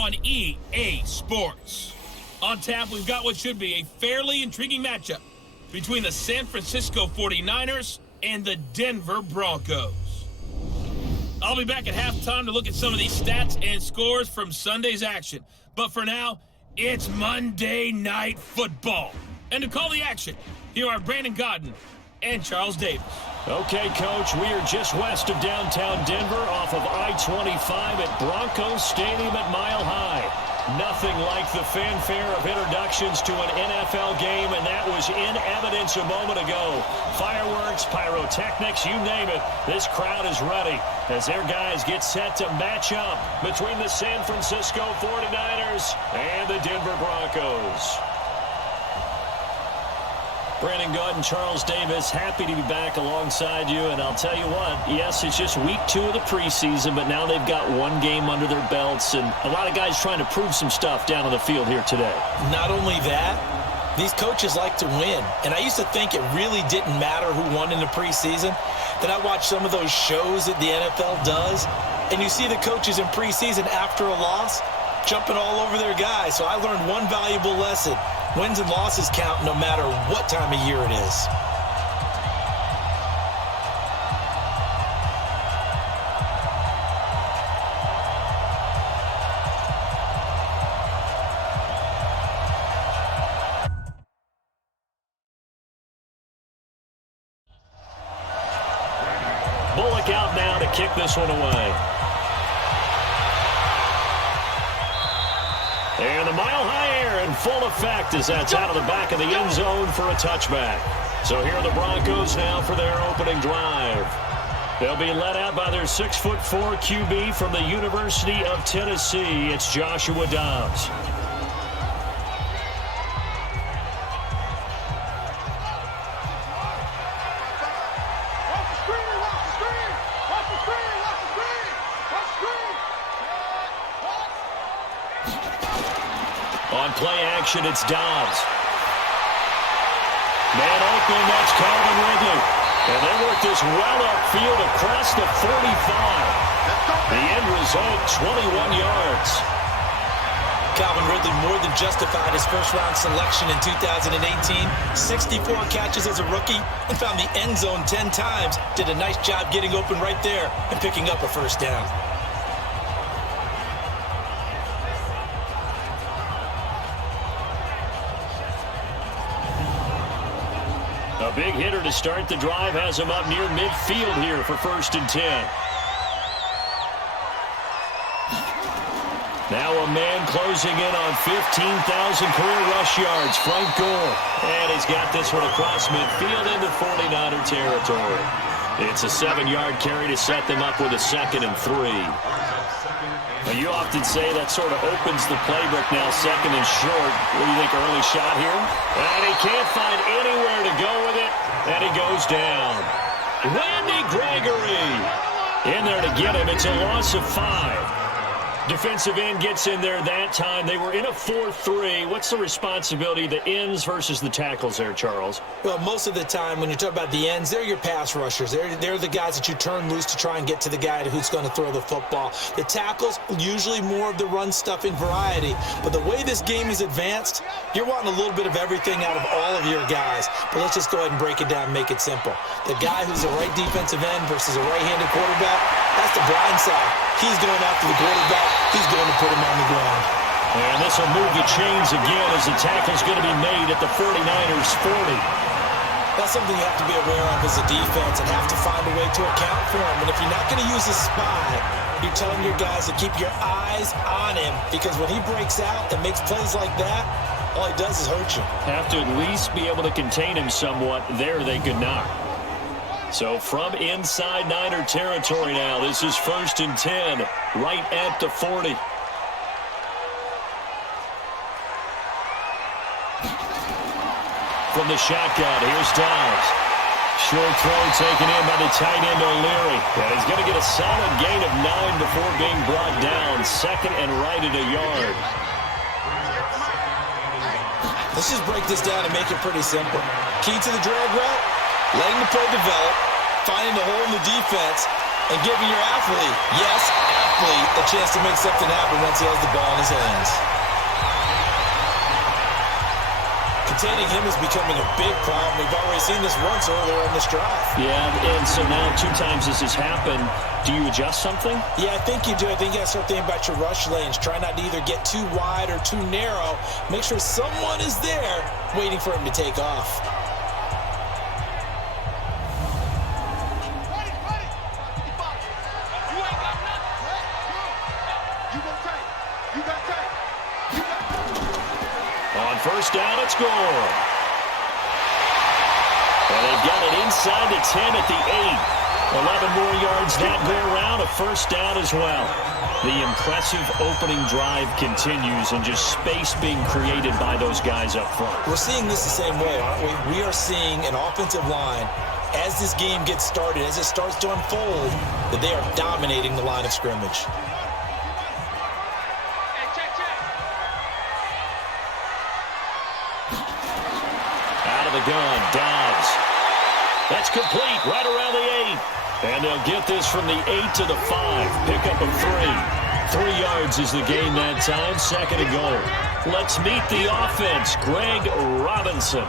on EA Sports. On tap, we've got what should be a fairly intriguing matchup between the San Francisco 49ers and the Denver Broncos. I'll be back at halftime to look at some of these stats and scores from Sunday's action. But for now, it's Monday Night Football. And to call the action, here are Brandon Godden and Charles Davis. Okay, Coach, we are just west of downtown Denver off of I-25 at Broncos Stadium at Mile High. Nothing like the fanfare of introductions to an NFL game, and that was in evidence a moment ago. Fireworks, pyrotechnics, you name it. This crowd is ready as their guys get set to match up between the San Francisco 49ers and the Denver Broncos. Brandon Godden, Charles Davis, happy to be back alongside you. And I'll tell you what, yes, it's just week 2 of the preseason, but now they've got one game under their belts. And a lot of guys trying to prove some stuff down on the field here today. Not only that, these coaches like to win. And I used to think it really didn't matter who won in the preseason. Then I watched some of those shows that the NFL does, and you see the coaches in preseason after a loss jumping all over their guys. So I learned one valuable lesson. Wins and losses count no matter what time of year it is. Bullock out now to kick this one away. And the mile-high air in full effect as that's out of the back of the end zone for a touchback. So here are the Broncos now for their opening drive. They'll be led out by their 6'4" QB from the University of Tennessee. It's Joshua Dobbs. On play action, it's Dobbs. Man open, that's Calvin Ridley. And they work this well upfield across the 45. The end result, 21 yards. Calvin Ridley more than justified his first-round selection in 2018. 64 catches as a rookie and found the end zone 10 times. Did a nice job getting open right there and picking up a first down. A big hitter to start the drive has him up near midfield here for 1st and 10. Now a man closing in on 15,000 career rush yards, Frank Gore. And he's got this one across midfield into 49er territory. It's a 7-yard carry to set them up with a 2nd and 3. Now, you often say that sort of opens the playbook now, 2nd and short. What do you think, early shot here? And he can't find anywhere to go with it, and he goes down. Randy Gregory in there to get him. It's a loss of 5. Defensive end gets in there that time. They were in a 4-3. What's the responsibility of the ends versus the tackles there, Charles? Well, most of the time when you talk about the ends, they're your pass rushers. They're the guys that you turn loose to try and get to the guy who's going to throw the football. The tackles, usually more of the run-stuffing variety. But the way this game is advanced, you're wanting a little bit of everything out of all of your guys. But let's just go ahead and break it down and make it simple. The guy who's a right defensive end versus a right-handed quarterback, that's the blind side. He's going after the quarterback. He's going to put him on the ground. And this will move the chains again as the tackle's going to be made at the 49ers' 40. That's something you have to be aware of as a defense and have to find a way to account for him. And if you're not going to use a spy, you're telling your guys to keep your eyes on him, because when he breaks out and makes plays like that, all he does is hurt you. Have to at least be able to contain him somewhat. There they could not. So from inside Niner territory now, this is 1st and 10, right at the 40. From the shotgun, here's Dobbs. Short throw taken in by the tight end O'Leary. And he's going to get a solid gain of 9 before being brought down. 2nd and right at a yard. Let's just break this down and make it pretty simple. Key to the drag route, letting the play develop, finding the hole in the defense, and giving your athlete, yes, athlete, a chance to make something happen once he has the ball in his hands. Containing him is becoming a big problem. We've already seen this once earlier in this drive. Yeah, and so now 2 times this has happened. Do you adjust something? Yeah, I think you do. I think you got to start thinking about your rush lanes. Try not to either get too wide or too narrow. Make sure someone is there waiting for him to take off. On first down, it's Gore. And they've got it inside the 10 at the 8. 11 more yards that go around, a first down as well. The impressive opening drive continues and just space being created by those guys up front. We're seeing this the same way, aren't we? We are seeing an offensive line, as this game gets started, as it starts to unfold, that they are dominating the line of scrimmage. Out of the gun, Dobbs. That's complete, right around the 8. And they'll get this from the 8 to the 5. Pickup of 3. 3 yards is the gain that time. Second and goal. Let's meet the offense. Greg Robinson.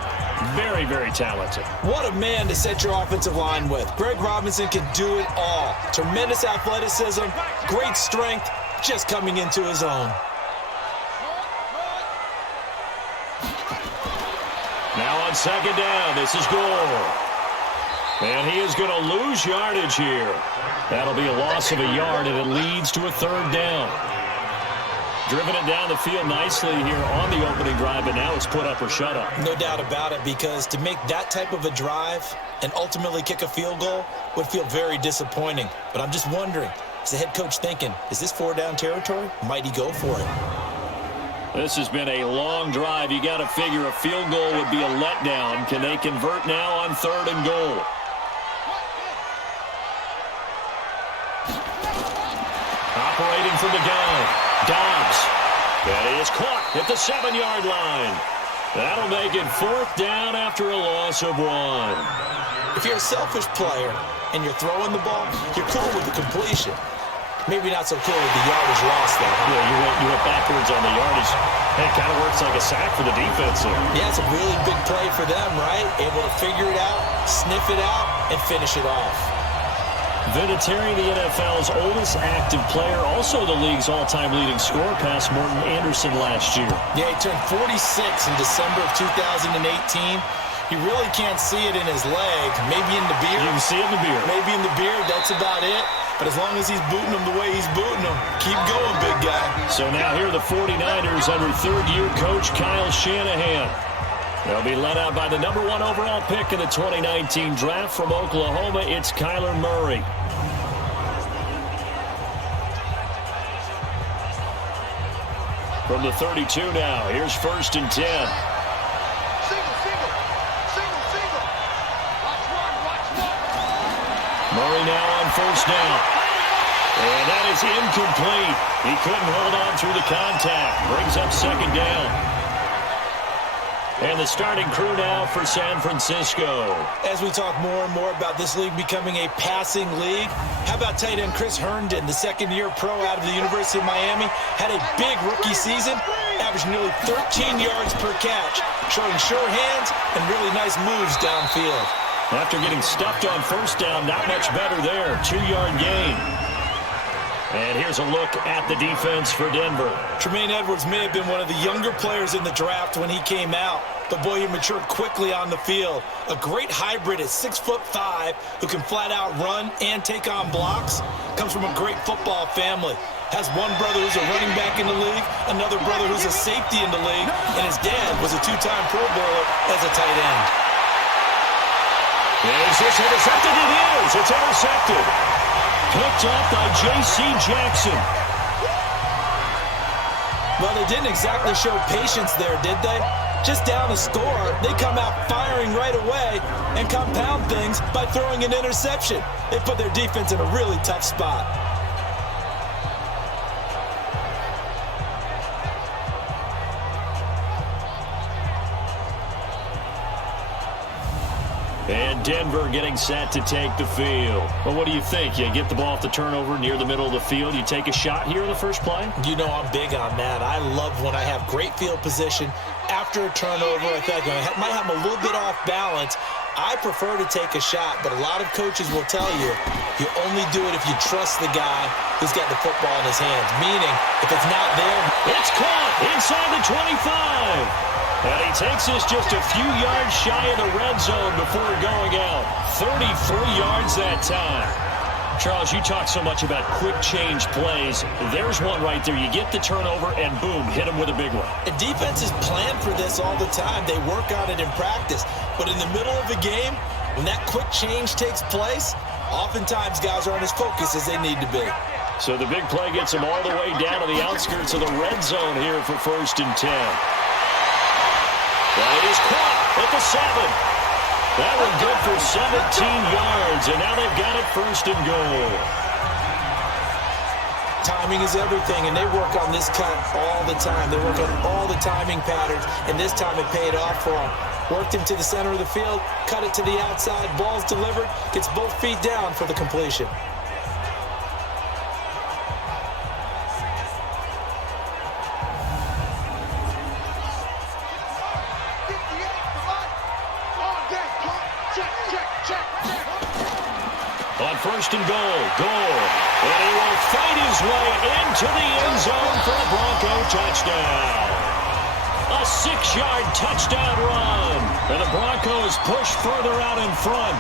Very, very talented. What a man to set your offensive line with. Greg Robinson can do it all. Tremendous athleticism, great strength, just coming into his own. Now on second down, this is Gore. And he is going to lose yardage here. That'll be a loss of a yard, and it leads to a third down. Driven it down the field nicely here on the opening drive, and now it's put up or shut up. No doubt about it, because to make that type of a drive and ultimately kick a field goal would feel very disappointing. But I'm just wondering, is the head coach thinking, is this 4-down territory? Might he go for it? This has been a long drive. You got to figure a field goal would be a letdown. Can they convert now on third and goal? Operating from the gun, Dobbs. And he is caught at the 7-yard line. That'll make it fourth down after a loss of 1. If you're a selfish player and you're throwing the ball, you're cool with the completion. Maybe not so cool with the yardage loss, though. Yeah, you went backwards on the yardage. Hey, it kind of works like a sack for the defense there. Yeah, it's a really big play for them, right? Able to figure it out, sniff it out, and finish it off. Vinatieri, the NFL's oldest active player, also the league's all-time leading scorer, past Morton Anderson last year. Yeah, he turned 46 in December of 2018. You really can't see it in his leg. Maybe in the beard. You can see it in the beard. Maybe in the beard. That's about it. But as long as he's booting them the way he's booting them, keep going, big guy. So now here are the 49ers under third-year coach Kyle Shanahan. They'll be led out by the number 1 overall pick in the 2019 draft from Oklahoma. It's Kyler Murray. From the 32 now, here's first and 10. Murray now on first down. And that is incomplete. He couldn't hold on through the contact. Brings up second down. And the starting crew now for San Francisco. As we talk more and more about this league becoming a passing league, how about tight end Chris Herndon, the second-year pro out of the University of Miami, had a big rookie season, averaged nearly 13 yards per catch, showing sure hands and really nice moves downfield. After getting stuffed on first down, not much better there. 2-yard gain. And here's a look at the defense for Denver. Tremaine Edwards may have been one of the younger players in the draft when he came out, but boy, he matured quickly on the field. A great hybrid at 6'5", who can flat out run and take on blocks. Comes from a great football family. Has one brother who's a running back in the league, another brother who's a safety in the league, and his dad was a 2-time Pro Bowler as a tight end. Is this intercepted? It is. It's intercepted. Picked up by J.C. Jackson. Well, they didn't exactly show patience there, did they? Just down a score, they come out firing right away and compound things by throwing an interception. They put their defense in a really tough spot. And Denver getting set to take the field. Well, what do you think? You get the ball off the turnover near the middle of the field. You take a shot here in the first play? You know I'm big on that. I love when I have great field position. After a turnover, I feel like I might have a little bit off balance. I prefer to take a shot, but a lot of coaches will tell you, you only do it if you trust the guy who's got the football in his hands. Meaning, if it's not there, it's caught inside the 25. And he takes us just a few yards shy of the red zone before going out. 33 yards that time. Charles, you talk so much about quick change plays. There's one right there. You get the turnover, and boom, hit him with a big one. And defenses plan for this all the time. They work on it in practice. But in the middle of a game, when that quick change takes place, oftentimes guys aren't as focused as they need to be. So the big play gets them all the way down to the outskirts of the red zone here for 1st and 10. That is caught at the 7. That one good for 17 yards, and now they've got it 1st and goal. Timing is everything, and they work on this cut all the time. They work on all the timing patterns, and this time it paid off for them. Worked him to the center of the field, cut it to the outside, ball's delivered, gets both feet down for the completion. On 1st and goal. And he will fight his way into the end zone for a Bronco touchdown. A 6-yard touchdown run. And the Broncos push further out in front.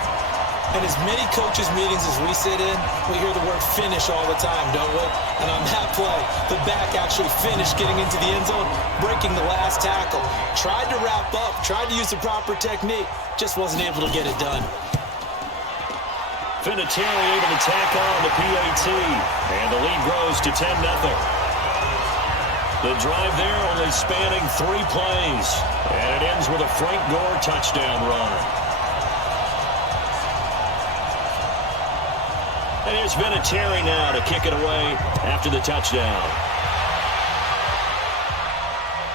In as many coaches' meetings as we sit in, we hear the word finish all the time, don't we? And on that play, the back actually finished getting into the end zone, breaking the last tackle. Tried to wrap up, tried to use the proper technique, just wasn't able to get it done. Vinatieri able to tack on the PAT. And the lead grows to 10-0. The drive there only spanning 3 plays. And it ends with a Frank Gore touchdown run. And here's Vinatieri now to kick it away after the touchdown.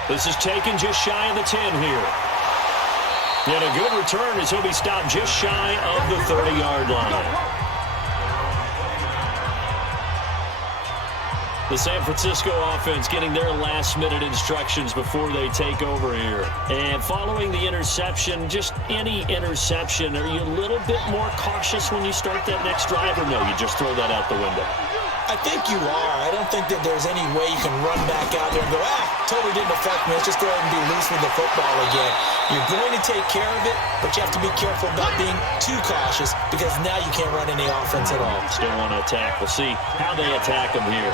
This is taken just shy of the 10 here. And a good return as he'll be stopped just shy of the 30-yard line. The San Francisco offense getting their last-minute instructions before they take over here. And following the interception, just any interception, are you a little bit more cautious when you start that next drive, or no, you just throw that out the window? I think you are. I don't think that there's any way you can run back out there and go, totally didn't affect me. Let's just go ahead and be loose with the football again. You're going to take care of it, but you have to be careful about being too cautious because now you can't run any offense at all. Still want to attack. We'll see how they attack them here.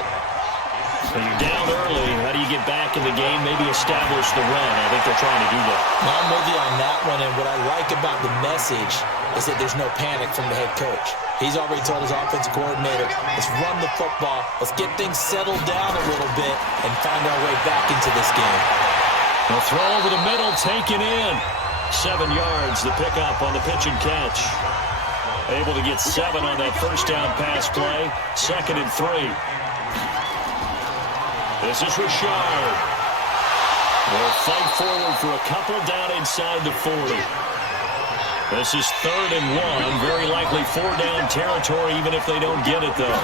When you're down early, how do you get back in the game, maybe establish the run? I think they're trying to do that. Now, I'm with you on that one, and what I like about the message is that there's no panic from the head coach. He's already told his offensive coordinator, let's run the football, let's get things settled down a little bit and find our way back into this game. The throw over the middle, taken in. 7 yards, the pickup on the pitch and catch. Able to get 7 on that first down pass play. 2nd and 3. This is Richard. They'll fight forward for a couple down inside the 40. This is 3rd and 1. Very likely 4-down territory, even if they don't get it, though.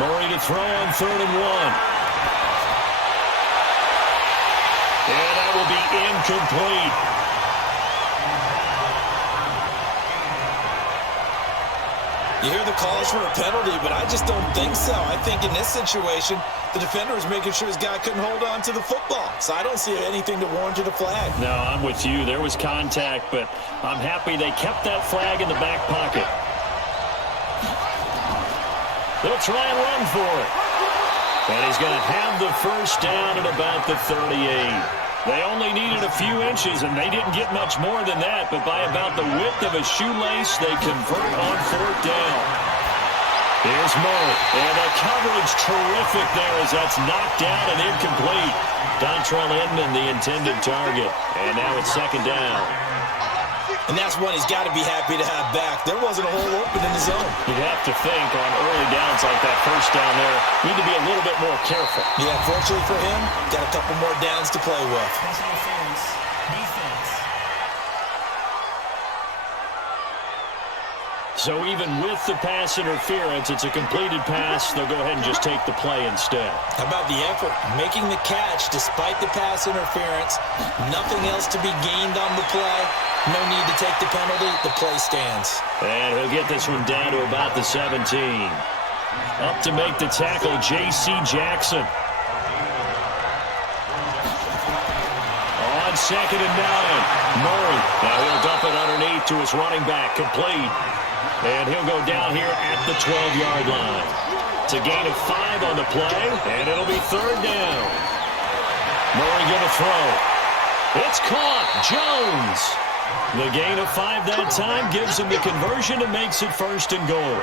Murray to throw on 3rd and 1. And that will be incomplete. You hear the calls for a penalty, but I just don't think so. I think in this situation, the defender is making sure his guy couldn't hold on to the football. So I don't see anything to warrant a flag. No, I'm with you. There was contact, but I'm happy they kept that flag in the back pocket. They'll try and run for it. And he's going to have the first down at about the 38. They only needed a few inches, and they didn't get much more than that, but by about the width of a shoelace, they convert on 4th down. Here's Murray, and the coverage terrific there as that's knocked down and incomplete. Dontrell Inman, the intended target, and now it's 2nd down. And that's one he's got to be happy to have back. There wasn't a hole open in the zone. You'd have to think on early downs like that first down there, need to be a little bit more careful. Yeah, fortunately for him, got a couple more downs to play with. So even with the pass interference, it's a completed pass. They'll go ahead and just take the play instead. How about the effort? Making the catch despite the pass interference. Nothing else to be gained on the play. No need to take the penalty. The play stands. And he'll get this one down to about the 17. Up to make the tackle, J.C. Jackson. On 2nd and 9, Murray. Now he'll dump it underneath to his running back, complete. And he'll go down here at the 12-yard line. It's a gain of 5 on the play, and it'll be 3rd down. Murray going to throw. It's caught. Jones. The gain of 5 that time gives him the conversion and makes it 1st and goal.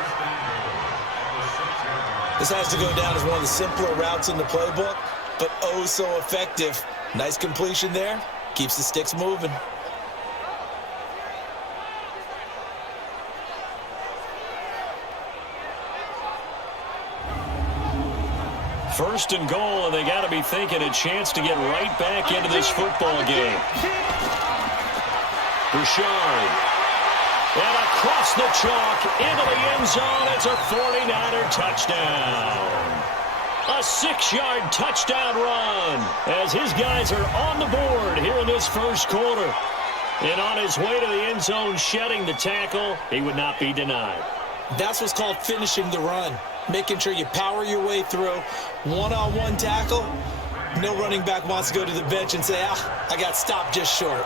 This has to go down as one of the simpler routes in the playbook, but oh so effective. Nice completion there. Keeps the sticks moving. First and goal, and they got to be thinking a chance to get right back into this football game. Bouchard. And across the chalk into the end zone. It's a 49er touchdown. A 6-yard touchdown run as his guys are on the board here in this first quarter. And on his way to the end zone, shedding the tackle, he would not be denied. That's what's called finishing the run. Making sure you power your way through. One-on-one tackle. No running back wants to go to the bench and say, I got stopped just short.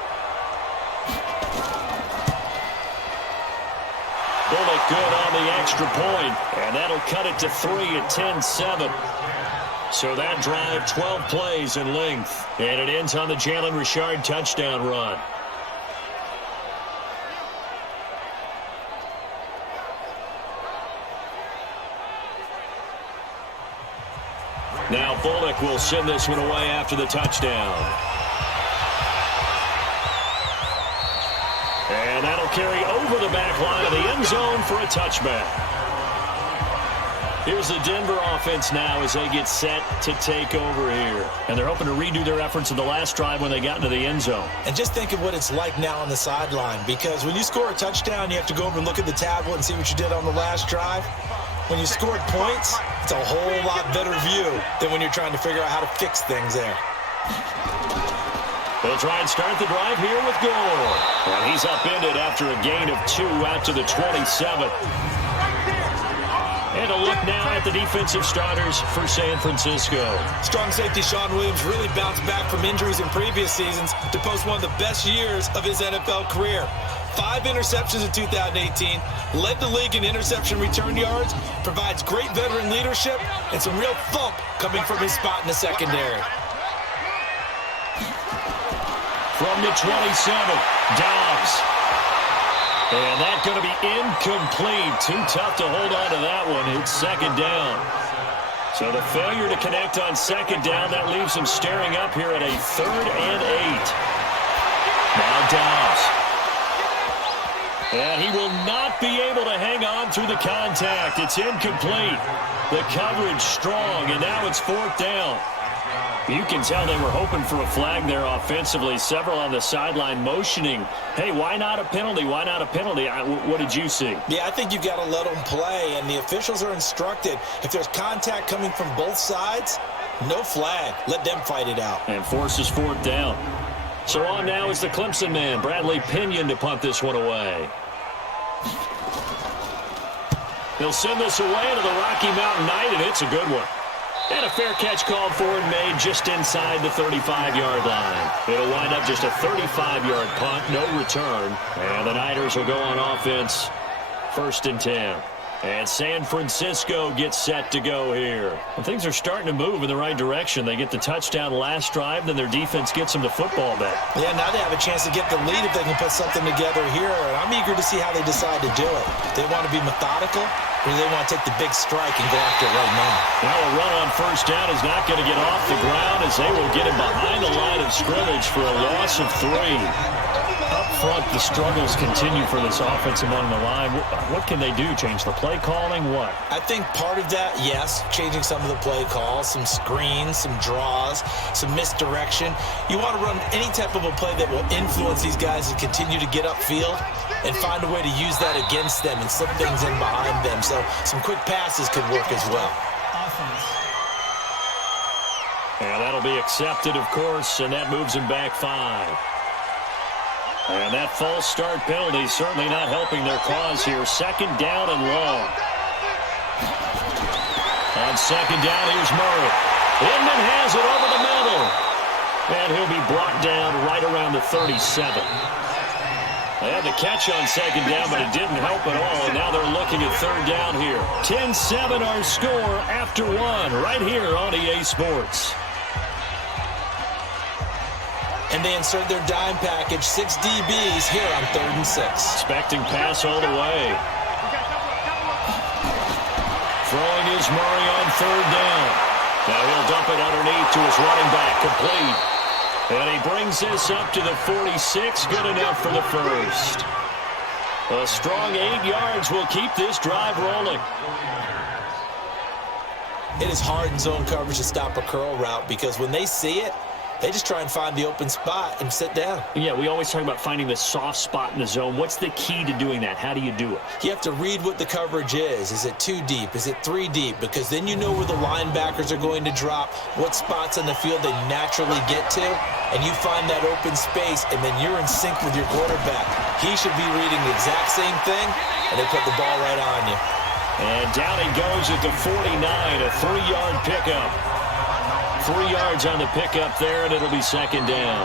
Bullock good on the extra point, and that'll cut it to 3 at 10-7. So that drive, 12 plays in length, and it ends on the Jalen Richard touchdown run. Now Bullock will send this one away after the touchdown. And that'll carry over the back line of the end zone for a touchback. Here's the Denver offense now as they get set to take over here. And they're hoping to redo their efforts in the last drive when they got into the end zone. And just think of what it's like now on the sideline, because when you score a touchdown, you have to go over and look at the tablet and see what you did on the last drive. When you scored points, it's a whole lot better view than when you're trying to figure out how to fix things there. They'll try and start the drive here with Gore. And he's upended after a gain of 2 out to the 27. And a look now at the defensive starters for San Francisco. Strong safety Sean Williams really bounced back from injuries in previous seasons to post one of the best years of his NFL career. 5 interceptions in 2018, led the league in interception return yards, provides great veteran leadership, and some real thump coming from his spot in the secondary. From the 27, Dobbs. And that's going to be incomplete. Too tough to hold on to that one. It's 2nd down. So the failure to connect on 2nd down, that leaves him staring up here at a 3rd and 8. Now Dobbs. And he will not be able to hang on through the contact. It's incomplete. The coverage strong, and now it's 4th down. You can tell they were hoping for a flag there offensively. Several on the sideline motioning, hey, why not a penalty? Why not a penalty? What did you see? Yeah, I think you've got to let them play, and the officials are instructed. If there's contact coming from both sides, no flag. Let them fight it out. And forces 4th down. So on now is the Clemson man, Bradley Pinion, to punt this one away. He'll send this away to the Rocky Mountain Knight, and it's a good one. And a fair catch called for and made just inside the 35-yard line. It'll wind up just a 35-yard punt, no return. And the Niners will go on offense, 1st and 10. And San Francisco gets set to go here. And things are starting to move in the right direction. They get the touchdown last drive, then their defense gets them the football back. Yeah, now they have a chance to get the lead if they can put something together here. And I'm eager to see how they decide to do it. They want to be methodical, or do they want to take the big strike and go after it right now? Now a run on 1st down is not going to get off the ground as they will get him behind the line of scrimmage for a loss of 3. Up front, the struggles continue for this offense among the line. What can they do? Change the play calling? What? I think part of that, yes, changing some of the play calls, some screens, some draws, some misdirection. You want to run any type of a play that will influence these guys and continue to get upfield and find a way to use that against them and slip things in behind them. So some quick passes could work as well. And that'll be accepted, of course, and that moves him back 5. And that false start penalty certainly not helping their cause here. Second down and long. On second down, here's Murray. Inman has it over the middle. And he'll be brought down right around the 37. They had the catch on second down, but it didn't help at all. And now they're looking at third down here. 10-7 our score after 1 right here on EA Sports. And they insert their dime package, 6 DBs here on 3rd and 6. Expecting pass all the way. Throwing is Murray on third down. Now he'll dump it underneath to his running back, complete. And he brings this up to the 46, good enough for the first. A strong 8 yards will keep this drive rolling. It is hard in zone coverage to stop a curl route because when they see it, they just try and find the open spot and sit down. Yeah, we always talk about finding the soft spot in the zone. What's the key to doing that? How do you do it? You have to read what the coverage is. Is it 2 deep? Is it 3 deep? Because then you know where the linebackers are going to drop, what spots on the field they naturally get to, and you find that open space, and then you're in sync with your quarterback. He should be reading the exact same thing, and they put the ball right on you. And down he goes at the 49, a 3-yard pickup. 3 yards on the pickup there, and it'll be second down.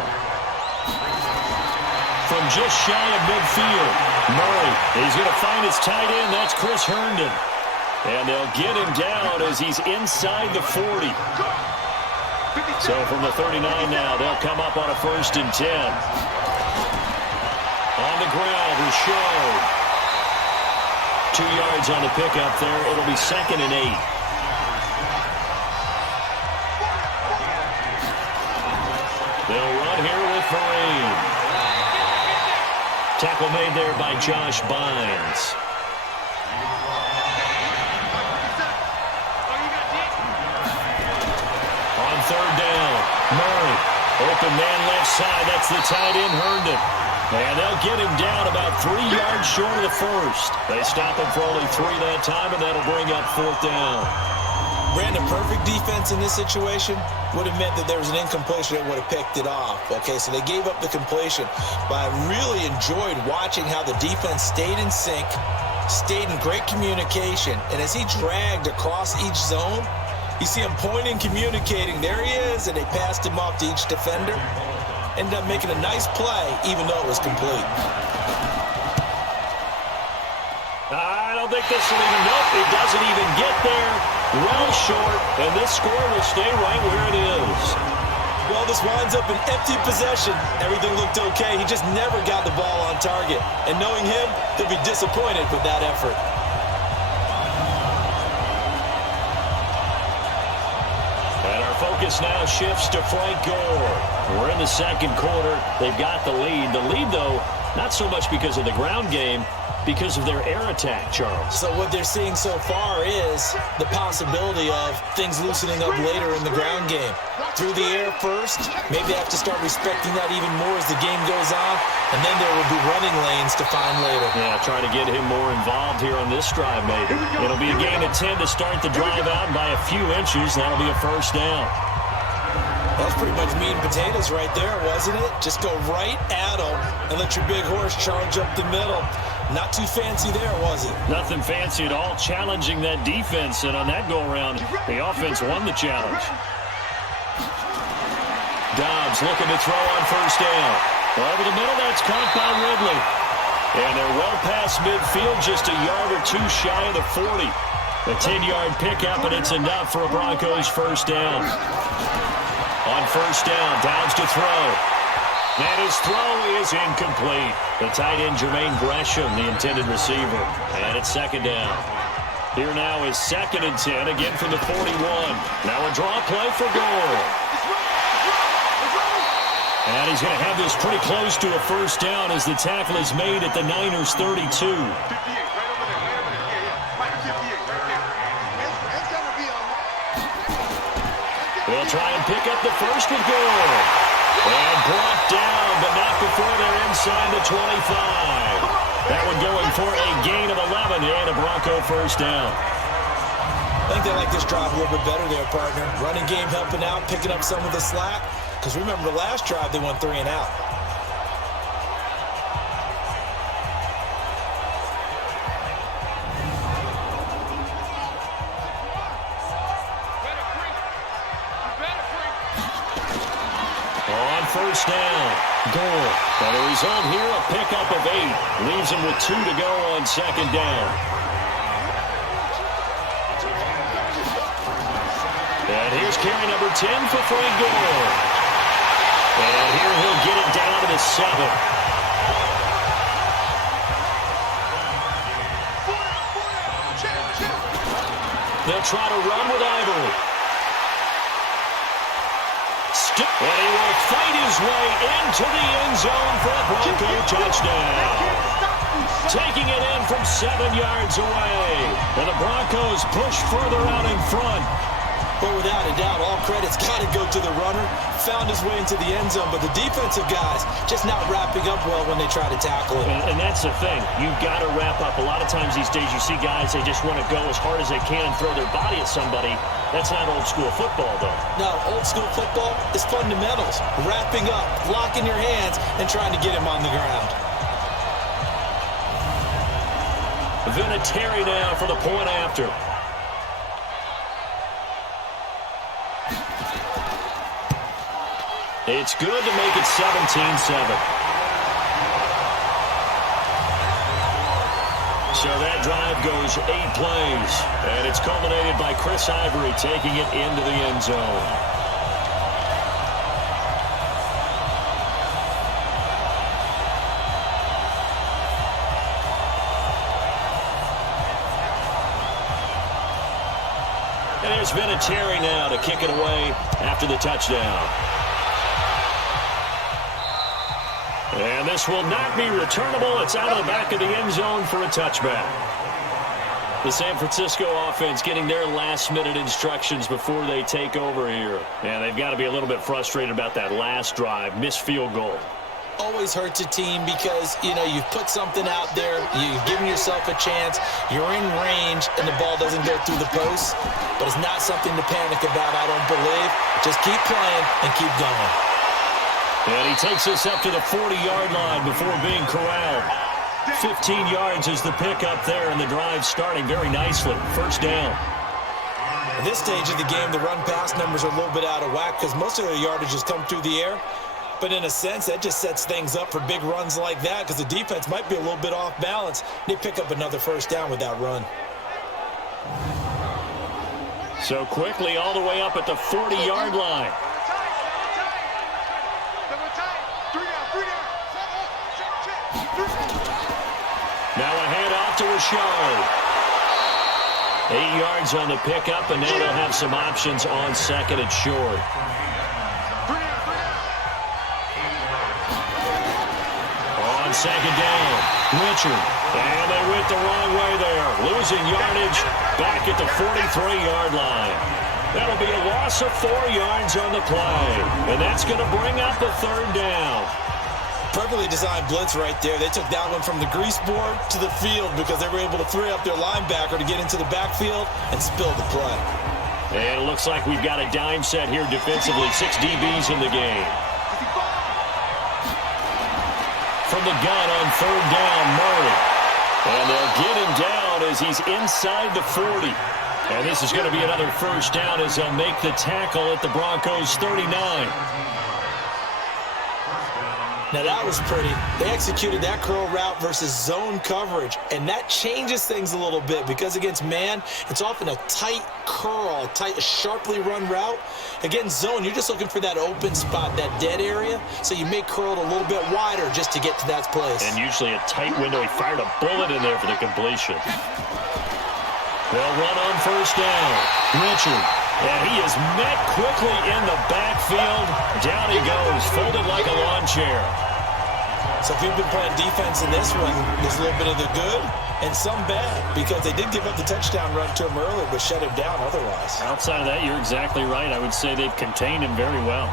From just shy of midfield, Murray, he's going to find his tight end. That's Chris Herndon. And they'll get him down as he's inside the 40. So from the 39 now, they'll come up on a 1st and 10. On the ground, Richard. 2 yards on the pickup there. It'll be 2nd and 8. They'll run here with Vereen. Tackle made there by Josh Bynes. On third down, Murray. Open man left side. That's the tight end, Herndon. And they'll get him down about 3 yards short of the first. They stop him for only 3 that time, and that'll bring up 4th down. Brandon, perfect defense in this situation would have meant that there was an incompletion that would have picked it off. Okay, so they gave up the completion. But I really enjoyed watching how the defense stayed in sync, stayed in great communication. And as he dragged across each zone, you see him pointing, communicating. There he is, and they passed him off to each defender. Ended up making a nice play, even though it was complete. I don't think this will even, nope, it doesn't even get there. Well short, and this score will stay right where it is. Well, this winds up an empty possession. Everything looked okay. He just never got the ball on target. And knowing him, he'll be disappointed with that effort. And our focus now shifts to Frank Gore. We're in the second quarter. They've got the lead. The lead, though, not so much because of the ground game, because of their air attack, Charles. So what they're seeing so far is the possibility of things loosening up later in the ground game. Through the air first, maybe they have to start respecting that even more as the game goes on, and then there will be running lanes to find later. Yeah, try to get him more involved here on this drive, maybe. It'll be a gain of 10 to start the drive out, and by a few inches, that'll be a 1st down. That was pretty much meat and potatoes right there, wasn't it? Just go right at them and let your big horse charge up the middle. Not too fancy there, was it? Nothing fancy at all, challenging that defense, and on that go-around, the offense won the challenge. Dobbs looking to throw on 1st down. Over the middle, that's caught by Ridley. And they're well past midfield, just a yard or 2 shy of the 40. A 10-yard pickup, and it's enough for a Broncos 1st down. On 1st down, Dobbs to throw. And his throw is incomplete. The tight end, Jermaine Gresham, the intended receiver. And it's 2nd down. Here now is 2nd and 10, again from the 41. Now a draw play for Gore. And he's going to have this pretty close to a first down as the tackle is made at the Niners' 32. They'll try and pick up the first and goal. And brought down, but not before they're inside the 25. That one going for a gain of 11 and a Bronco first down. I think they like this drive a little bit better there, partner. Running game helping out, picking up some of the slack. Because remember, the last drive, they went 3 and out. On first down, goal. And the result here, a pickup of 8. Leaves him with 2 to go on second down. And here's carry number 10 for Frank Gore. And here he'll get it down to the 7. They'll try to run with Ivory. And he will fight his way into the end zone for a Bronco touchdown. Taking it in from 7 yards away. And the Broncos push further out in front. But without a doubt, all credit's got to go to the runner. Found his way into the end zone, but the defensive guys just not wrapping up well when they try to tackle him. And that's the thing. You've got to wrap up. A lot of times these days you see guys, they just want to go as hard as they can and throw their body at somebody. That's not old school football, though. No, old school football is fundamentals. Wrapping up, locking your hands, and trying to get him on the ground. Vinatieri now for the point after. It's good to make it 17-7. So that drive goes 8 plays, and it's culminated by Chris Ivory taking it into the end zone. And there's Vinatieri now to kick it away after the touchdown. And this will not be returnable. It's out of the back of the end zone for a touchback. The San Francisco offense getting their last-minute instructions before they take over here. And they've got to be a little bit frustrated about that last drive. Missed field goal. Always hurts a team because, you know, you've put something out there, you've given yourself a chance, you're in range, and the ball doesn't go through the post. But it's not something to panic about, I don't believe. Just keep playing and keep going. And he takes us up to the 40-yard line before being corralled. 15 yards is the pickup there, and the drive starting very nicely. First down. At this stage of the game, the run-pass numbers are a little bit out of whack because most of their yardage has come through the air. But in a sense, that just sets things up for big runs like that because the defense might be a little bit off balance. They pick up another first down with that run. So quickly all the way up at the 40-yard line. Now a handoff to Rashard. 8 yards on the pickup, and now they'll have some options on second and short. On second down, Richard. And they went the wrong way there. Losing yardage back at the 43-yard line. That'll be a loss of 4 yards on the play. And that's going to bring up the third down. Perfectly designed blitz right there. They took that one from the grease board to the field because they were able to free up their linebacker to get into the backfield and spill the play. And it looks like we've got a dime set here defensively. 6 DBs in the game. From the gun on third down, Murray. And they'll get him down as he's inside the 40. And this is going to be another first down as they'll make the tackle at the Broncos' 39. Now that was pretty. They executed that curl route versus zone coverage, and that changes things a little bit because against man, it's often a tight curl, a sharply run route. Against zone, you're just looking for that open spot, that dead area, so you make curl a little bit wider just to get to that place. And usually a tight window. He fired a bullet in there for the completion. They'll run on first down. Richard. And he is met quickly in the backfield. Down he goes, folded like a lawn chair. So if you've been playing defense in this one, there's a little bit of the good and some bad, because they did give up the touchdown run to him earlier, but shut him down otherwise. Outside of that, you're exactly right. I would say they've contained him very well.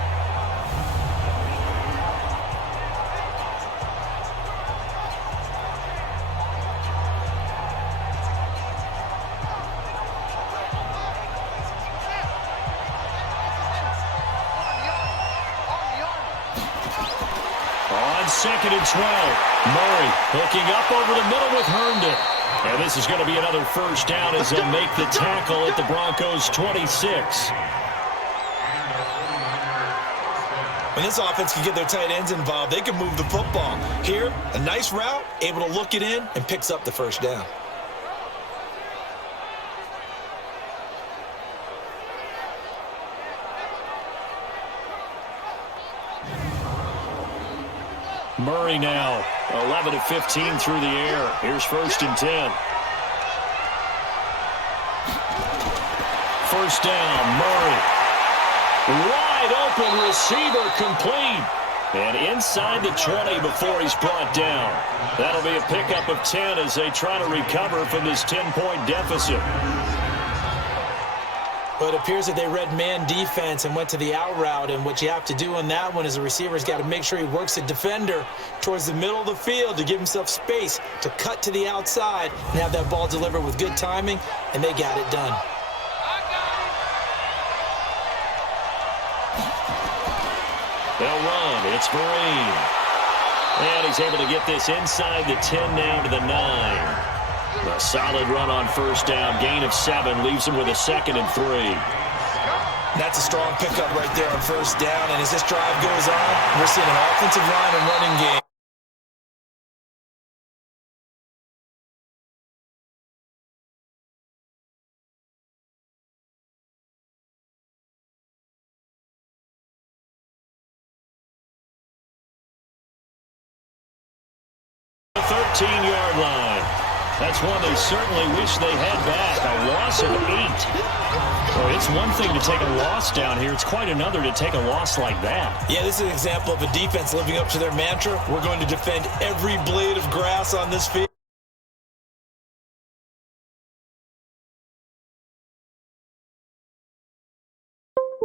Second and 12. Murray hooking up over the middle with Herndon. And this is going to be another first down as they'll make the tackle at the Broncos' 26. When this offense can get their tight ends involved, they can move the football. Here, a nice route, able to look it in, and picks up the first down. Murray now, 11 of 15 through the air. Here's first and 10. First down, Murray. Wide open receiver complete. And inside the 20 before he's brought down. That'll be a pickup of 10 as they try to recover from this 10-point deficit. But it appears that they read man defense and went to the out route, and what you have to do on that one is the receiver's got to make sure he works the defender towards the middle of the field to give himself space to cut to the outside and have that ball delivered with good timing, and they got it done. They'll run. It's Marine. And he's able to get this inside the 10 now to the 9. A solid run on first down. Gain of 7 leaves him with a second and 3. That's a strong pickup right there on first down. And as this drive goes on, we're seeing an offensive line and running game. The 13-yard line. That's one they certainly wish they had back. A loss of 8. Well, it's one thing to take a loss down here. It's quite another to take a loss like that. Yeah, this is an example of a defense living up to their mantra. We're going to defend every blade of grass on this field.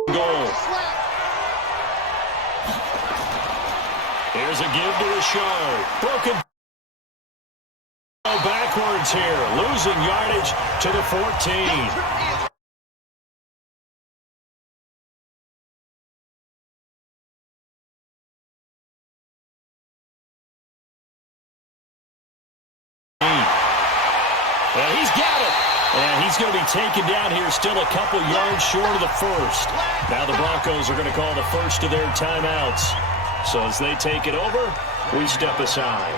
Goal. Here's a give to Richard. Broken. Backwards here, losing yardage to the 14. And he's got it. And he's going to be taken down here, still a couple yards short of the first. Now the Broncos are going to call the first of their timeouts. So as they take it over, we step aside.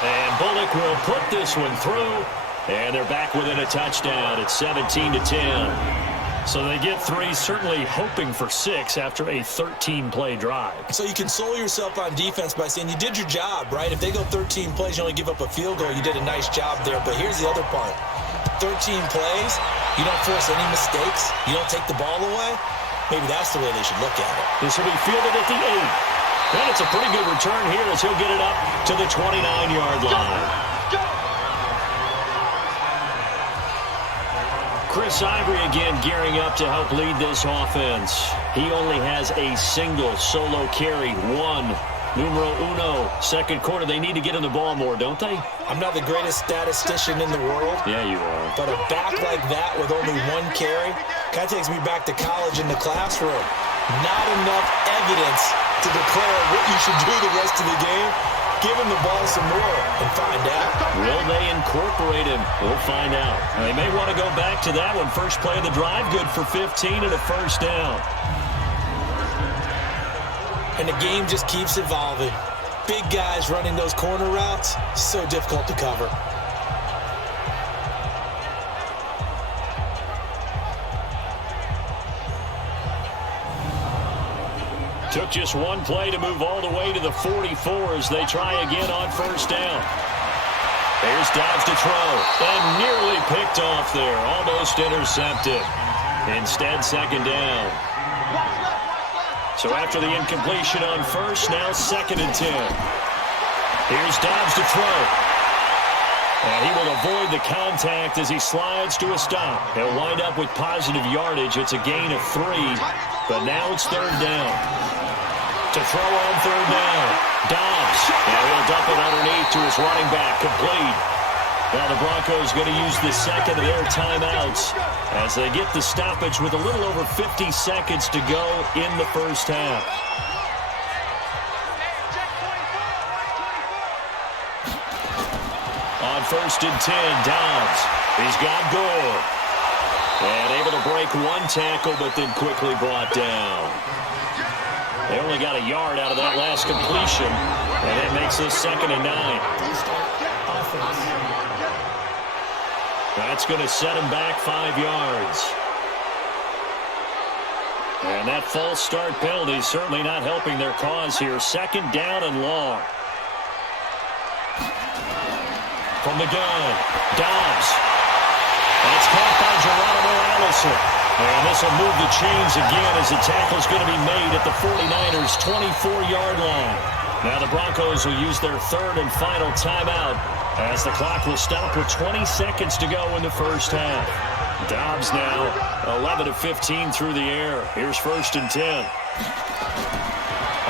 And Bullock will put this one through, and they're back within a touchdown. It's 17-10. So they get 3, certainly hoping for 6 after a 13-play drive. So you console yourself on defense by saying you did your job, right? If they go 13 plays, you only give up a field goal, you did a nice job there. But here's the other part. 13 plays, you don't force any mistakes, you don't take the ball away. Maybe that's the way they should look at it. This will be fielded at the 8. And it's a pretty good return here as he'll get it up to the 29-yard line. Chris Ivory again gearing up to help lead this offense. He only has a single solo carry, 1. Numero uno, second quarter. They need to get in the ball more, don't they? I'm not the greatest statistician in the world. Yeah, you are. But a back like that with only 1 carry kind of takes me back to college in the classroom. Not enough evidence to declare what you should do the rest of the game. Give him the ball some more and find out. Will they incorporate him? We'll find out. They may want to go back to that one. First play of the drive, good for 15 and a first down. And the game just keeps evolving. Big guys running those corner routes, so difficult to cover. Took just 1 play to move all the way to the 44 as they try again on first down. Here's Dobbs to throw. And nearly picked off there. Almost intercepted. Instead, second down. So after the incompletion on first, now 2nd and 10. Here's Dobbs to throw. And he will avoid the contact as he slides to a stop. He'll wind up with positive yardage. It's a gain of 3, but now it's 3rd down. To throw on 3rd down. Dobbs. And he'll dump it underneath to his running back. Complete. Now the Broncos going to use the second of their timeouts as they get the stoppage with a little over 50 seconds to go in the first half. On 1st and 10, Dobbs. He's got Gore. And able to break one tackle, but then quickly brought down. They only got a yard out of that last completion, and it makes this 2nd and 9. That's going to set him back 5 yards. And that false start penalty is certainly not helping their cause here. 2nd down and long. From the gun, Dobbs. That's caught by Geronimo Allison. And this will move the chains again as the tackle's going to be made at the 49ers' 24-yard line. Now the Broncos will use their 3rd and final timeout as the clock will stop with 20 seconds to go in the first half. Dobbs now 11 of 15 through the air. Here's 1st and 10.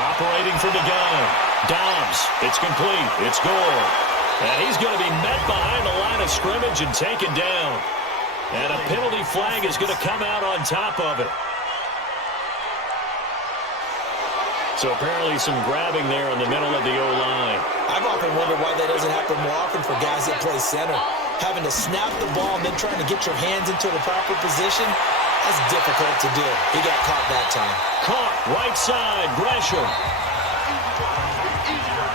Operating from the gun. Dobbs. It's complete. It's Gore. And he's going to be met behind the line of scrimmage and taken down. And a penalty flag is going to come out on top of it. So apparently some grabbing there in the middle of the O-line. I've often wondered why that doesn't happen more often for guys that play center. Having to snap the ball and then trying to get your hands into the proper position, that's difficult to do. He got caught that time. Caught right side, Gresham.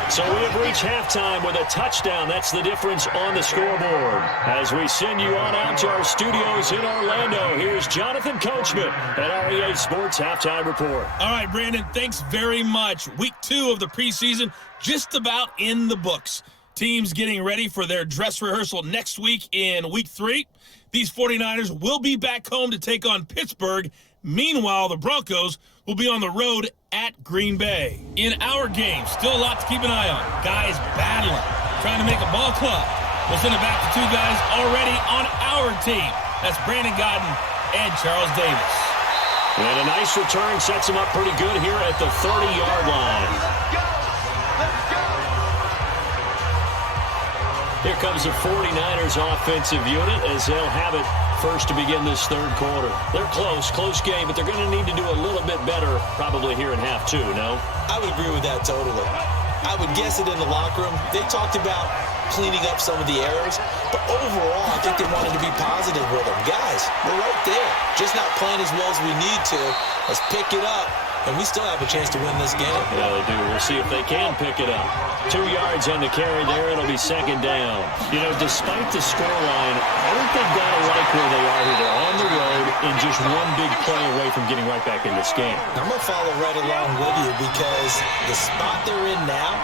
So we have reached halftime with a touchdown. That's the difference on the scoreboard. As we send you on out to our studios in Orlando, here's Jonathan Coachman at REA Sports Halftime Report. All right, Brandon, thanks very much. Week 2 of the preseason just about in the books. Teams getting ready for their dress rehearsal next week in Week 3. These 49ers will be back home to take on Pittsburgh. Meanwhile, the Broncos will be on the road at Green Bay. In our game, still a lot to keep an eye on. Guys battling, trying to make a ball club. We'll send it back to 2 guys already on our team. That's Brandon Godden and Charles Davis. And a nice return sets him up pretty good here at the 30-yard line. Here comes the 49ers offensive unit as they'll have it first to begin this 3rd quarter. They're close game, but they're going to need to do a little bit better probably here in half 2, no? I would agree with that totally. I would guess it in the locker room. They talked about cleaning up some of the errors, but overall, I think they wanted to be positive with them. Guys, we're right there. Just not playing as well as we need to. Let's pick it up, and we still have a chance to win this game. Yeah, they do. We'll see if they can pick it up. 2 yards on the carry there. It'll be 2nd down. You know, despite the scoreline, I think they've got to like where they are here. They're on the road and just one big play away from getting right back in this game. I'm going to follow right along with you because the spot they're in now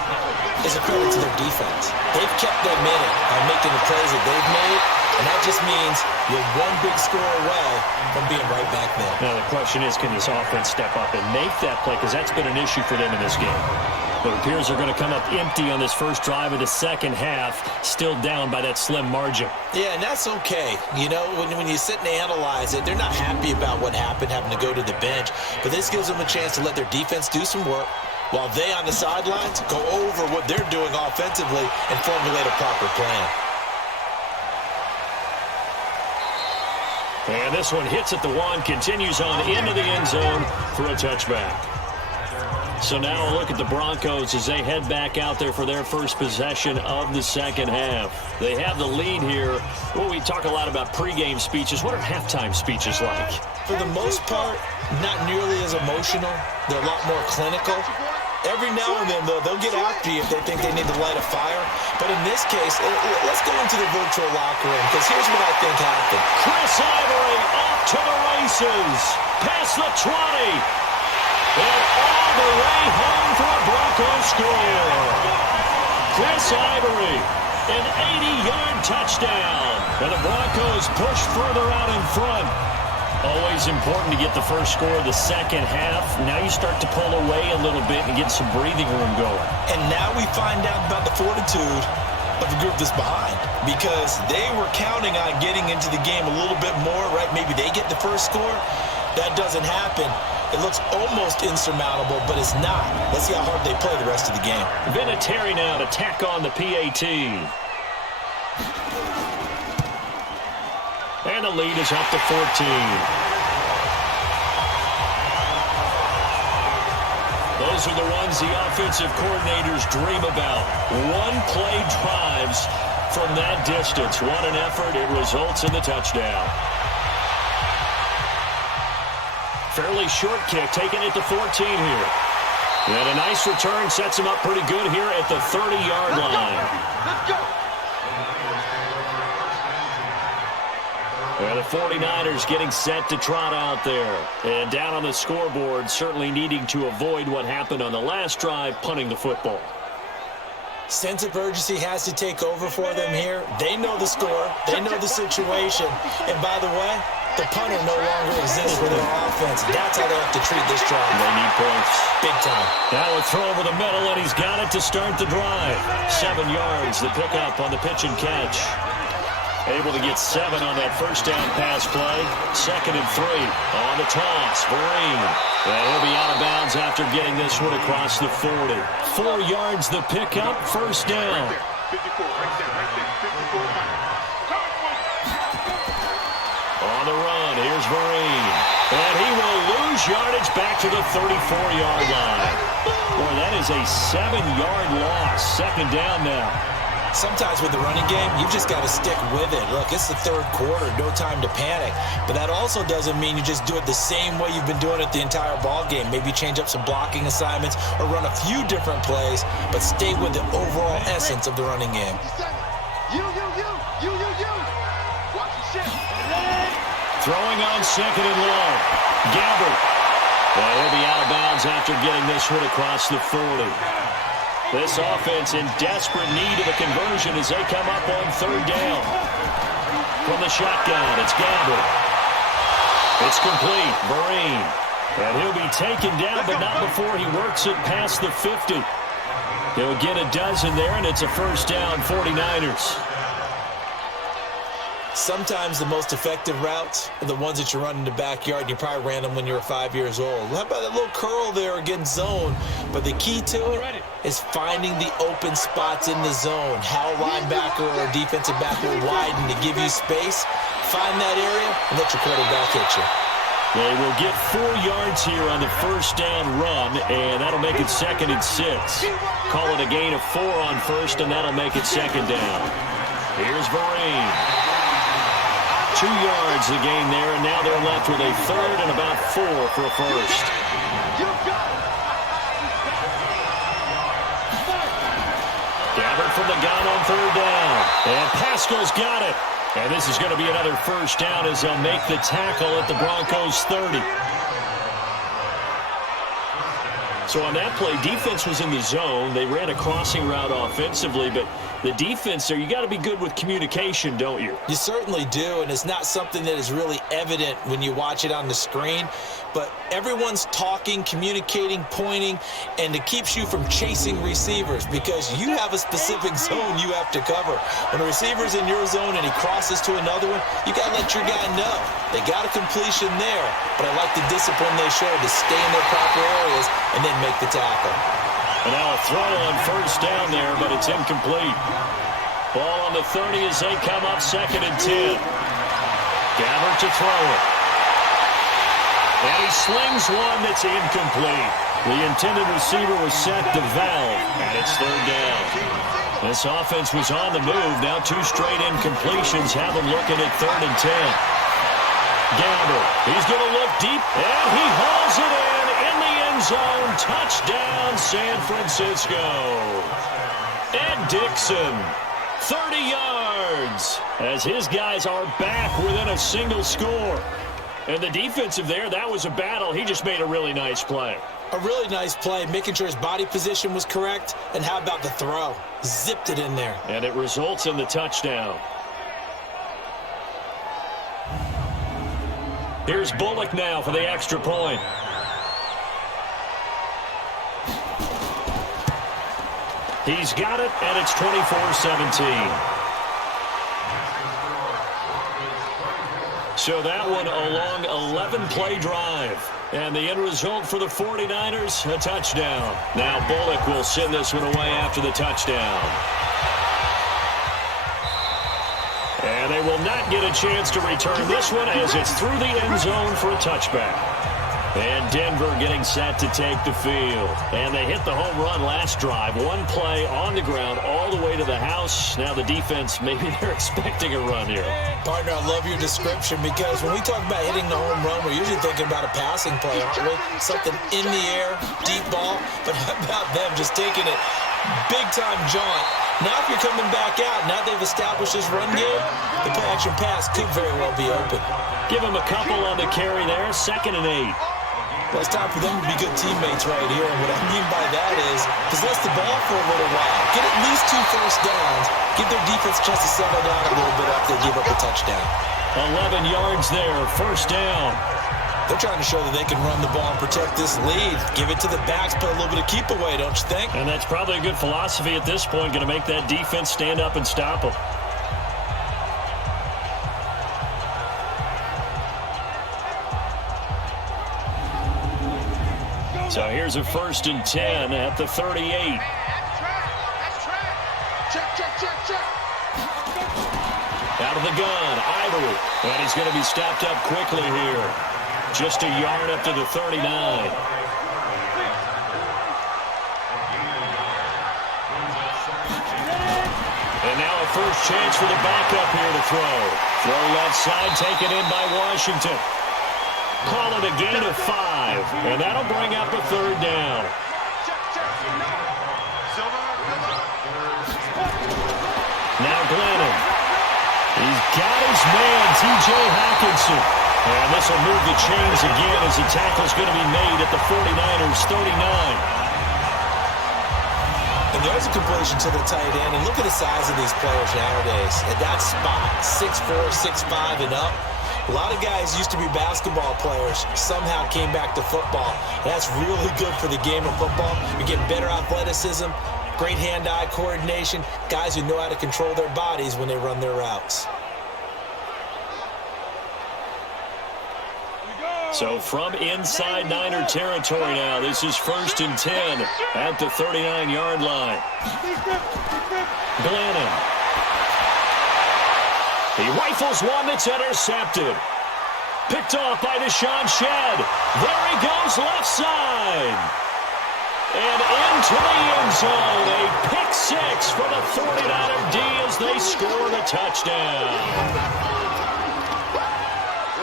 is a credit to their defense. They've kept them in it by making the plays that they've made, and that just means you're one big score away from being right back there. Now, the question is, can this offense step up and make that play? Because that's been an issue for them in this game. It appears they're going to come up empty on this first drive of the second half, still down by that slim margin. Yeah, and that's okay. You know, when you sit and analyze it, they're not happy about what happened, having to go to the bench. But this gives them a chance to let their defense do some work while they on the sidelines go over what they're doing offensively and formulate a proper plan. And this one hits at the 1, continues on into the end zone for a touchback. So now a look at the Broncos as they head back out there for their first possession of the second half. They have the lead here. Well, we talk a lot about pregame speeches. What are halftime speeches like? For the most part, not nearly as emotional. They're a lot more clinical. Every now and then, though, they'll get after you if they think they need to light a fire. But in this case, let's go into the virtual locker room, because here's what I think happened. Chris Ivory off to the races. Past the 20. And all the way home for a Broncos score. Chris Ivory An 80-yard touchdown. And the Broncos push further out in front. Always important to get the first score of the second half. Now you start to pull away a little bit and get some breathing room going. And now we find out about the fortitude of the group that's behind, because they were counting on getting into the game a little bit more, right? Maybe they get the first score. That doesn't happen. It looks almost insurmountable, but it's not. Let's see how hard they play the rest of the game. Vinatieri now to tack on the PAT. And the lead is up to 14. Those are the ones the offensive coordinators dream about. One-play drives from that distance. What an effort. It results in the touchdown. Fairly short kick, taking it to 14 here. And a nice return sets him up pretty good here at the 30-yard line. Let's go. And the 49ers getting set to trot out there. And down on the scoreboard, certainly needing to avoid what happened on the last drive, punting the football. Sense of urgency has to take over for them here. They know the score. They know the situation. And by the way, the punter no longer exists for their offense. That's how they have to treat this drive. They need points. Big time. Now a throw over the middle, and he's got it to start the drive. 7 yards, the pickup on the pitch and catch. Able to get 7 on that first down pass play. 2nd and 3 on the toss. Vereen. And he'll be out of bounds after getting this one across the 40. 4 yards the pickup. First down. 54, right there, 54. On the run, here's Vereen. And he will lose yardage back to the 34-yard line. Boy, that is a 7-yard loss. 2nd down now. Sometimes with the running game, you've just got to stick with it. Look, it's the 3rd quarter, no time to panic. But that also doesn't mean you just do it the same way you've been doing it the entire ball game. Maybe change up some blocking assignments or run a few different plays, but stay with the overall essence of the running game. You. Watch your shit. Throwing on 2nd and long. Gabbert. Well, he'll be out of bounds after getting this one across the 40. This offense in desperate need of a conversion as they come up on 3rd down. From the shotgun, it's Gabbert. It's complete. Vereen. And he'll be taken down, but not before he works it past the 50. He'll get a dozen there, and it's a first down, 49ers. Sometimes the most effective routes are the ones that you run in the backyard. You probably ran them when you were 5 years old. How about that little curl there against zone? But the key to it is finding the open spots in the zone. How a linebacker or a defensive back will widen to give you space. Find that area and let your quarterback hit you. They will get 4 yards here on the first down run, and that'll make it 2nd and 6. Call it a gain of 4 on first, and that'll make it 2nd down. Here's Vereen. 2 yards the gain there, and now they're left with a 3rd and about 4 for a first. Gabbert from the gun on 3rd down. And Pascal's got it. And this is going to be another first down as they'll make the tackle at the Broncos 30. So on that play, defense was in the zone. They ran a crossing route offensively, but the defense there, you got to be good with communication, don't you? You certainly do, and it's not something that is really evident when you watch it on the screen. But everyone's talking, communicating, pointing, and it keeps you from chasing receivers because you have a specific zone you have to cover. When a receiver's in your zone and he crosses to another one, you got to let your guy know. They got a completion there, but I like the discipline they showed to stay in their proper areas and then make the tackle. And now a throw on first down there, but it's incomplete. Ball on the 30 as they come up 2nd and 10. Gabbert to throw it. And he slings one that's incomplete. The intended receiver was set to Valve, and it's 3rd down. This offense was on the move. Now 2 straight incompletions have them looking at 3rd and 10. Gabbert, he's going to look deep, and he hauls it in the end zone. Touchdown, San Francisco. Ed Dixon, 30 yards, as his guys are back within a single score. And the defensive there, that was a battle. He just made a really nice play. A really nice play, making sure his body position was correct. And how about the throw? Zipped it in there. And it results in the touchdown. Here's Bullock now for the extra point. He's got it, and it's 24-17. So that one a long 11-play drive. And the end result for the 49ers, a touchdown. Now Bullock will send this one away after the touchdown. And they will not get a chance to return this one as it's through the end zone for a touchback. And Denver getting set to take the field. And they hit the home run last drive. One play on the ground all the way to the house. Now the defense, maybe they're expecting a run here. Partner, I love your description because when we talk about hitting the home run, we're usually thinking about a passing play, aren't we? Something in the air, deep ball. But how about them just taking it big-time jaunt? Now if you're coming back out, now they've established this run game, the play-action pass could very well be open. Give them a couple on the carry there, 2nd and 8. Well, it's time for them to be good teammates right here. And what I mean by that is possess the ball for a little while. Get at least 2 first downs. Give their defense a chance to settle down a little bit after they give up a touchdown. 11 yards there, 1st down. They're trying to show that they can run the ball and protect this lead. Give it to the backs, put a little bit of keep away, don't you think? And that's probably a good philosophy at this point, going to make that defense stand up and stop them. So here's a 1st and 10 at the 38. Out of the gun, Ivory. And he's going to be stopped up quickly here. Just a yard up to the 39. And now a first chance for the backup here to throw. Throw left side, taken in by Washington. Call it a gain of 5, and that'll bring up a 3rd down. Now Glennon. He's got his man, T.J. Hawkinson. And this will move the chains again as the tackle's going to be made at the 49ers' 39. And there's a completion to the tight end. And look at the size of these players nowadays. At that spot, 6'4", 6'5", and up. A lot of guys used to be basketball players, somehow came back to football. That's really good for the game of football. You get better athleticism, great hand-eye coordination, guys who know how to control their bodies when they run their routes. So from inside Niner territory now, this is 1st and 10 at the 39-yard line. Glennon. He rifles one that's intercepted. Picked off by Deshaun Shedd. There he goes left side. And into the end zone. A pick 6 for the 49er D as they score the touchdown.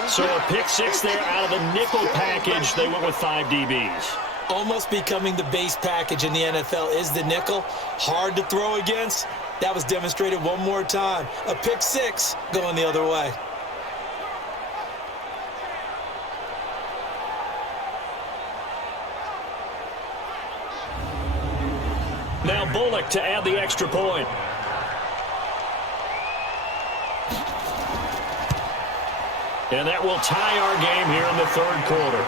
So a pick 6 there out of the nickel package. They went with 5 DBs. Almost becoming the base package in the NFL is the nickel. Hard to throw against. That was demonstrated one more time. A pick 6 going the other way. Now Bullock to add the extra point. And that will tie our game here in the 3rd quarter.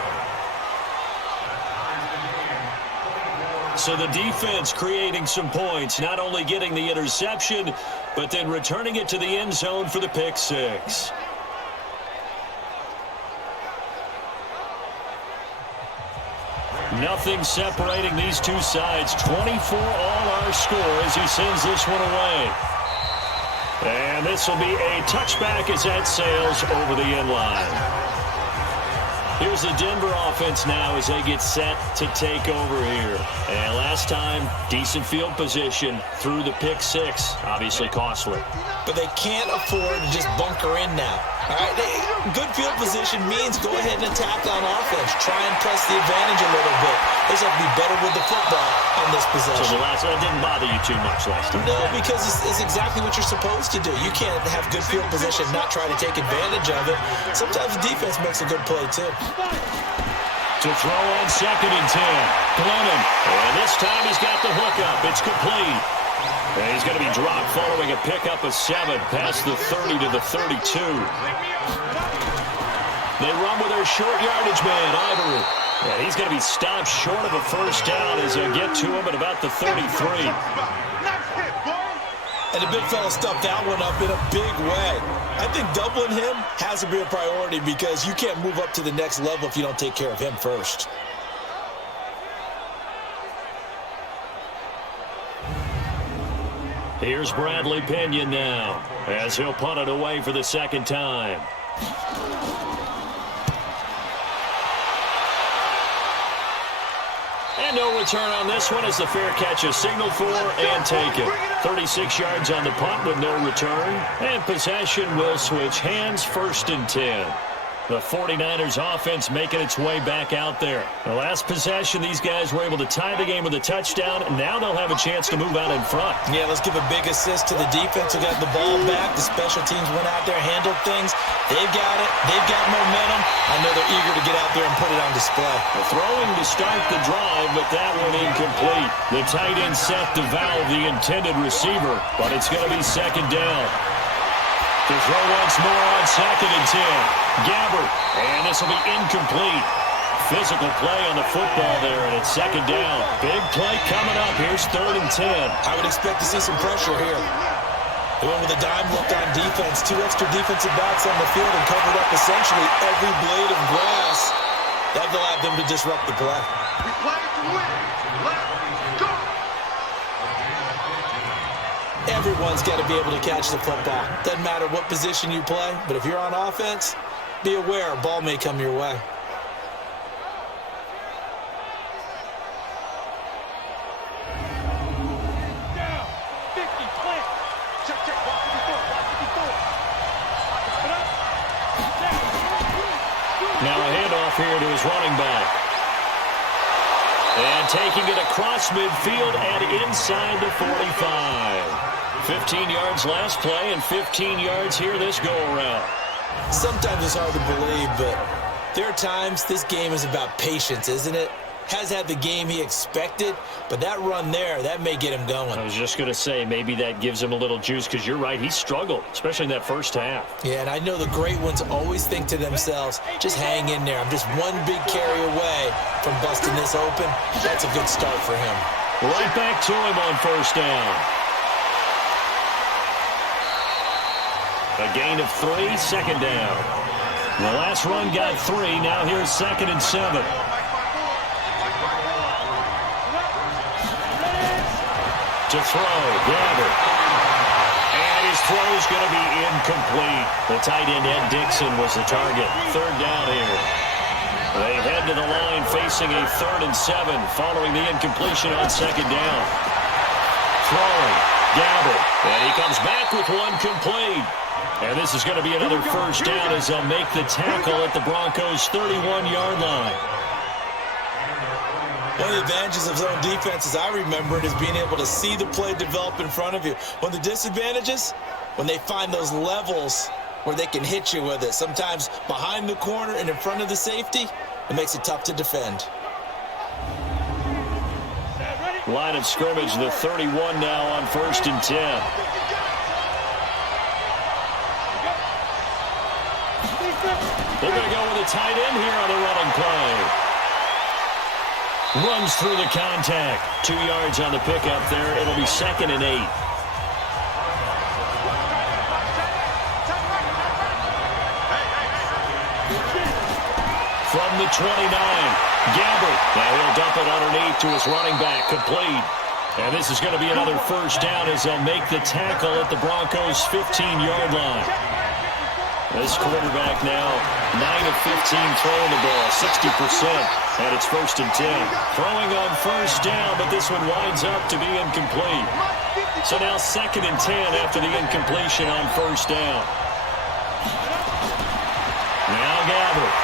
So the defense creating some points, not only getting the interception, but then returning it to the end zone for the pick 6. Nothing separating these two sides. 24 all our score as he sends this one away. And this will be a touchback as that sails over the end line. Here's the Denver offense now as they get set to take over here. And last time, decent field position through the pick 6. Obviously costly. But they can't afford to just bunker in now. All right, good field position means go ahead and attack on offense. Try and press the advantage a little bit. They just have to be better with the football on this possession. So that didn't bother you too much last time? No, because it's exactly what you're supposed to do. You can't have good field position and not try to take advantage of it. Sometimes the defense makes a good play, too. To throw on 2nd and 10. Glennon. And this time he's got the hook up. It's complete. And he's going to be dropped following a pickup of 7 past the 30 to the 32. They run with their short yardage man, Ivory. And he's going to be stopped short of a first down as they get to him at about the 33. And the big fella stuffed that one up in a big way. I think doubling him has to be a priority because you can't move up to the next level if you don't take care of him first. Here's Bradley Pinion now as he'll punt it away for the second time. And no return on this one as the fair catch is signaled for and taken. 36 yards on the punt with no return. And possession will switch hands, 1st and 10. The 49ers offense making its way back out there. The last possession, these guys were able to tie the game with a touchdown, and now they'll have a chance to move out in front. Yeah, let's give a big assist to the defense who got the ball back. The special teams went out there, handled things. They've got it. They've got momentum. I know they're eager to get out there and put it on display. Throwing to start the drive, but that one incomplete. The tight end set to valve the intended receiver, but it's going to be 2nd down. To throw once more on 2nd and 10. Gabbert, and this will be incomplete. Physical play on the football there, and it's 2nd down. Big play coming up. Here's 3rd and 10. I would expect to see some pressure here. They went with a dime look on defense. 2 extra defensive backs on the field and covered up essentially every blade of grass. That allowed them to disrupt the play. We play to win. Let's go. Everyone's got to be able to catch the football. Doesn't matter what position you play, but if you're on offense, be aware a ball may come your way. Down. 50, clear. Check, check. Watch it before. Watch it before. Now a handoff here to his running back. And taking it across midfield and inside the 45. 15 yards last play and 15 yards here this go-around. Sometimes it's hard to believe, but there are times this game is about patience, isn't it? Has had the game he expected, but that run there, that may get him going. I was just going to say, maybe that gives him a little juice because you're right, he struggled, especially in that first half. Yeah, and I know the great ones always think to themselves, just hang in there. I'm just one big carry away from busting this open. That's a good start for him. Right back to him on 1st down. A gain of 3, 2nd down. The last run got 3, now here's 2nd and 7. To throw, Gabbert. And his throw's going to be incomplete. The tight end, Ed Dixon, was the target. 3rd down here. They head to the line facing a 3rd and 7 following the incompletion on 2nd down. Throwing, Gabbert. And he comes back with one complete. And this is going to be another 1st down as they'll make the tackle at the Broncos' 31-yard line. One of the advantages of zone defense, as I remember it, is being able to see the play develop in front of you. One of the disadvantages, when they find those levels where they can hit you with it, sometimes behind the corner and in front of the safety, it makes it tough to defend. Line of scrimmage, the 31 now on 1st and 10. They're going to go with a tight end here on the running play. Runs through the contact. 2 yards on the pickup there. It'll be 2nd and 8. From the 29, Gabbert. Now he'll dump it underneath to his running back. Complete. And this is going to be another 1st down as they'll make the tackle at the Broncos' 15-yard line. This quarterback now, 9 of 15 throwing the ball, 60%, and it's 1st and 10. Throwing on 1st down, but this one winds up to be incomplete. So now 2nd and 10 after the incompletion on 1st down. Now Gabbert.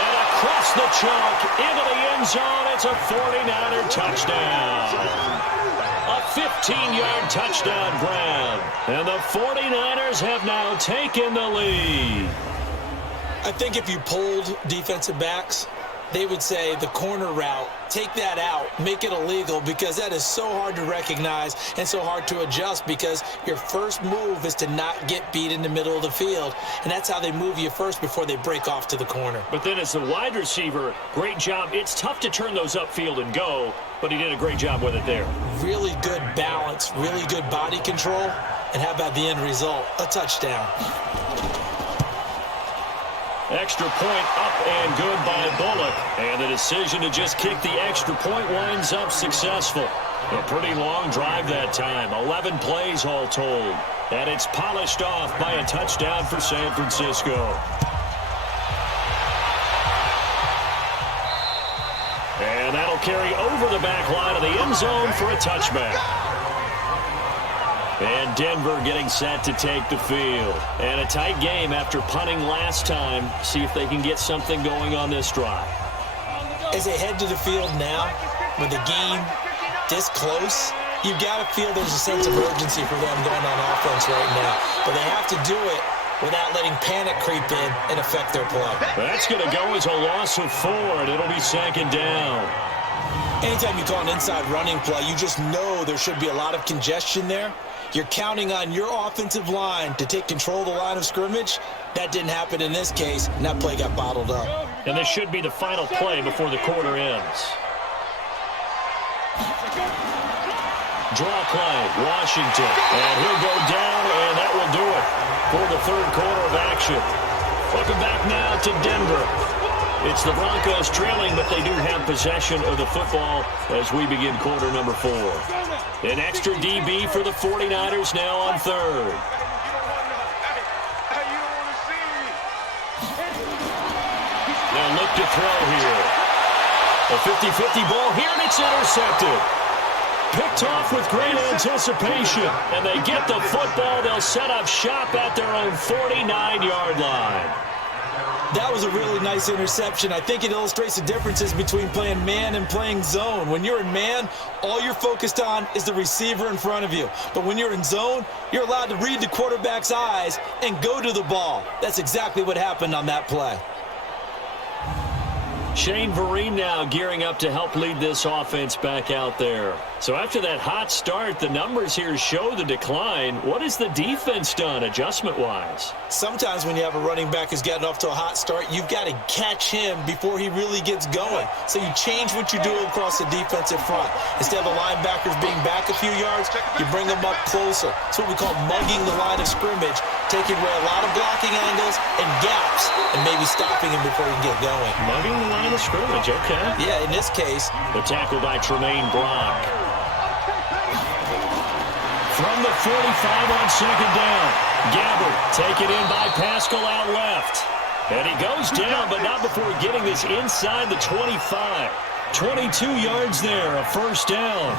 And across the chalk into the end zone. It's a 49er touchdown. A 15-yard touchdown grab. And the 49ers have now taken the lead. I think if you polled defensive backs, they would say the corner route, take that out, make it illegal, because that is so hard to recognize and so hard to adjust, because your first move is to not get beat in the middle of the field, and that's how they move you first before they break off to the corner. But then as the wide receiver, great job. It's tough to turn those upfield and go, but he did a great job with it there. Really good balance, really good body control, and how about the end result? A touchdown. Extra point up and good by Bullock. And the decision to just kick the extra point winds up successful. A pretty long drive that time. 11 plays all told. And it's polished off by a touchdown for San Francisco. And that'll carry over the back line of the end zone for a touchback. And Denver getting set to take the field. And a tight game after punting last time. See if they can get something going on this drive. As they head to the field now, with the game this close, you've got to feel there's a sense of urgency for them going on offense right now. But they have to do it without letting panic creep in and affect their play. That's going to go as a loss of 4, and it'll be second down. Anytime you call an inside running play, you just know there should be a lot of congestion there. You're counting on your offensive line to take control of the line of scrimmage. That didn't happen in this case, and that play got bottled up. And this should be the final play before the quarter ends. Draw play, Washington. And he'll go down, and that will do it for the third quarter of action. Welcome back now to Denver. It's the Broncos trailing, but they do have possession of the football as we begin quarter number 4. An extra DB for the 49ers now on third. They'll look to throw here. A 50-50 ball here, and it's intercepted. Picked off with great anticipation, and they get the football. They'll set up shop at their own 49-yard line. That was a really nice interception. I think it illustrates the differences between playing man and playing zone. When you're in man, all you're focused on is the receiver in front of you. But when you're in zone, you're allowed to read the quarterback's eyes and go to the ball. That's exactly what happened on that play. Shane Vereen now gearing up to help lead this offense back out there. So after that hot start, the numbers here show the decline. What has the defense done adjustment-wise? Sometimes when you have a running back who's gotten off to a hot start, you've got to catch him before he really gets going. So you change what you do across the defensive front. Instead of the linebackers being back a few yards, you bring them up closer. It's what we call mugging the line of scrimmage, taking away a lot of blocking angles and gaps, and maybe stopping him before he can get going. Mugging the line of scrimmage, okay. Yeah, in this case. The tackle by Tremaine Brock. From the 45 on second down. Gabbard taken in by Pascal out left. And he goes down, but not before getting this inside the 25. 22 yards there, a first down.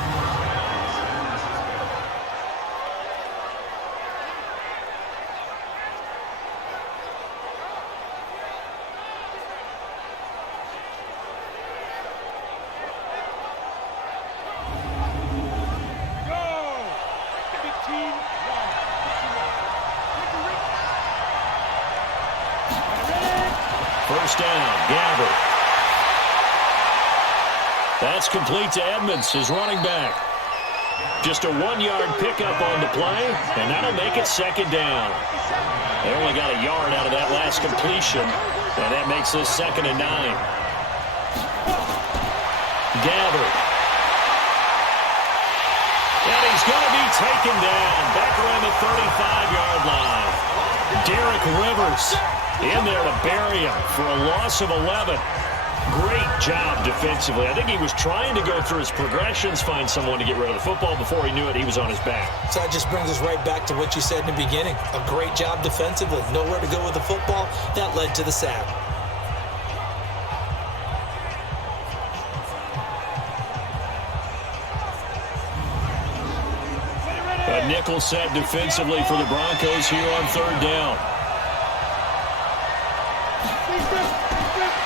First down, Gabbard. That's complete to Edmonds, his running back. Just a 1-yard pickup on the play, and that'll make it second down. They only got a yard out of that last completion, and that makes this 2nd and 9. Gabbard. And he's going to be taken down back around the 35-yard line. Derek Rivers in there to bury him for a loss of 11. Great job defensively. I think he was trying to go through his progressions, find someone to get rid of the football. Before he knew it, he was on his back. So that just brings us right back to what you said in the beginning. A great job defensively. Nowhere to go with the football. That led to the sack. A nickel set defensively for the Broncos here on third down.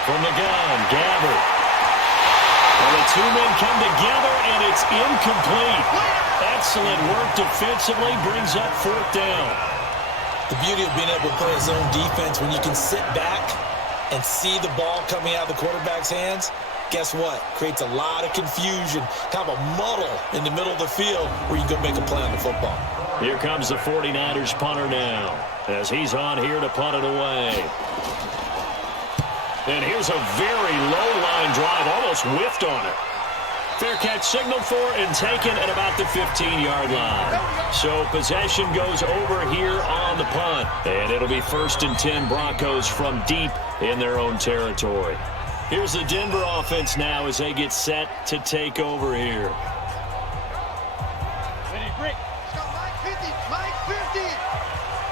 From from the gun, Gabbert. And the two men come together, and it's incomplete. Excellent work defensively, brings up fourth down. The beauty of being able to play a zone defense when you can sit back and see the ball coming out of the quarterback's hands, guess what? Creates a lot of confusion, kind of a muddle in the middle of the field where you can go make a play on the football. Here comes the 49ers punter now as he's on here to punt it away. And here's a very low-line drive, almost whiffed on it. Fair catch signaled for and taken at about the 15-yard line. So possession goes over here on the punt. And it'll be 1st and 10 Broncos from deep in their own territory. Here's the Denver offense now as they get set to take over here. Ready, break. Let's go, Mike 50, Mike 50.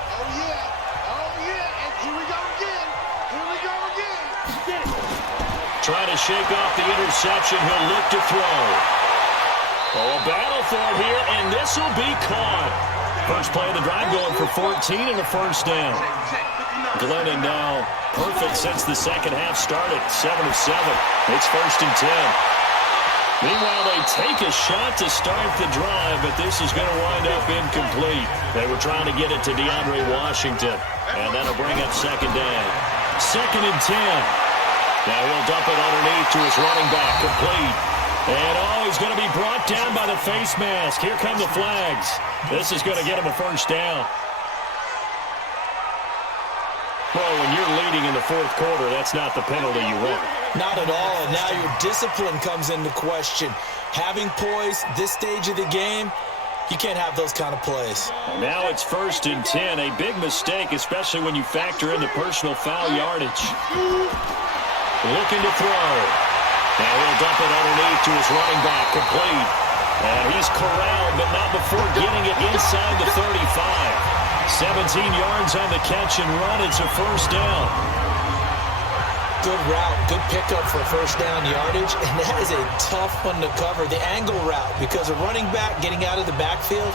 Oh, yeah, and here we go again. Get it. Trying to shake off the interception. He'll look to throw. Oh, a battle for it here, and this will be caught. First play of the drive going for 14 and a first down. Glennon now perfect since the second half started. 7 of 7. It's 1st and 10. Meanwhile, they take a shot to start the drive, but this is going to wind up incomplete. They were trying to get it to DeAndre Washington, and that'll bring up second down. 2nd and 10. Now he'll dump it underneath to his running back, complete. And, he's going to be brought down by the face mask. Here come the flags. This is going to get him a first down. Well, when you're leading in the fourth quarter, that's not the penalty you want. Not at all, and now your discipline comes into question. Having poise this stage of the game, you can't have those kind of plays. Now it's 1st and 10, a big mistake, especially when you factor in the personal foul yardage. Looking to throw. Now he'll dump it underneath to his running back, complete. And he's corralled, but not before getting it inside the 35. 17 yards on the catch and run. It's a first down. Good route, good pickup for first down yardage, and that is a tough one to cover. The angle route, because a running back getting out of the backfield,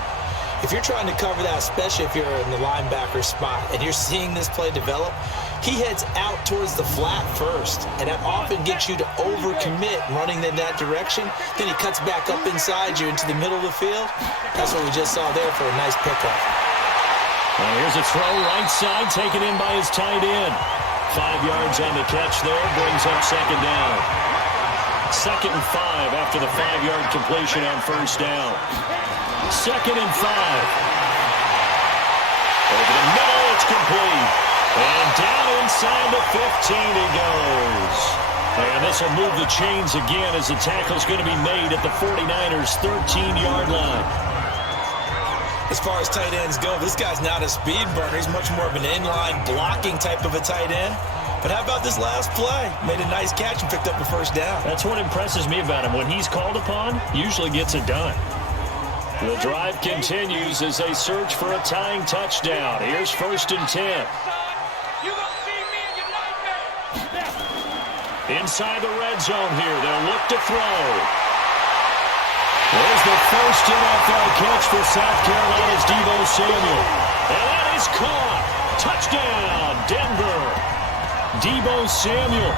if you're trying to cover that, especially if you're in the linebacker spot and you're seeing this play develop, he heads out towards the flat first, and that often gets you to overcommit running in that direction. Then he cuts back up inside you into the middle of the field. That's what we just saw there for a nice pickup. Well, here's a throw right side, taken in by his tight end. 5 yards on the catch there, brings up second down. 2nd and 5 after the 5-yard completion on first down. 2nd and 5. Over the middle, it's complete. And down inside the 15 he goes. And this will move the chains again as the tackle's going to be made at the 49ers' 13-yard line. As far as tight ends go, this guy's not a speed burner. He's much more of an inline blocking type of a tight end. But how about this last play? Made a nice catch and picked up a first down. That's what impresses me about him. When he's called upon, usually gets it done. The drive continues as they search for a tying touchdown. Here's 1st and 10. Inside the red zone here. They'll look to throw. There's the first NFL catch for South Carolina's Deebo Samuel. And that is caught. Touchdown, Denver. Deebo Samuel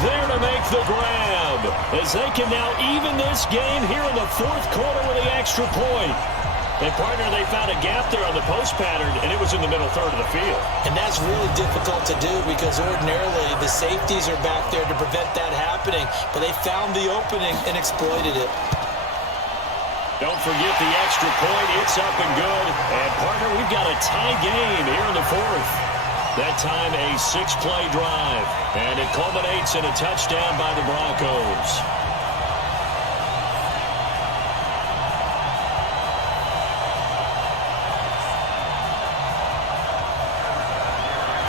there to make the grab as they can now even this game here in the fourth quarter with the extra point. And, partner, they found a gap there on the post pattern, and it was in the middle third of the field. And that's really difficult to do because ordinarily the safeties are back there to prevent that happening. But they found the opening and exploited it. Don't forget the extra point. It's up and good. And, partner, we've got a tie game here in the fourth. That time a 6-play drive. And it culminates in a touchdown by the Broncos.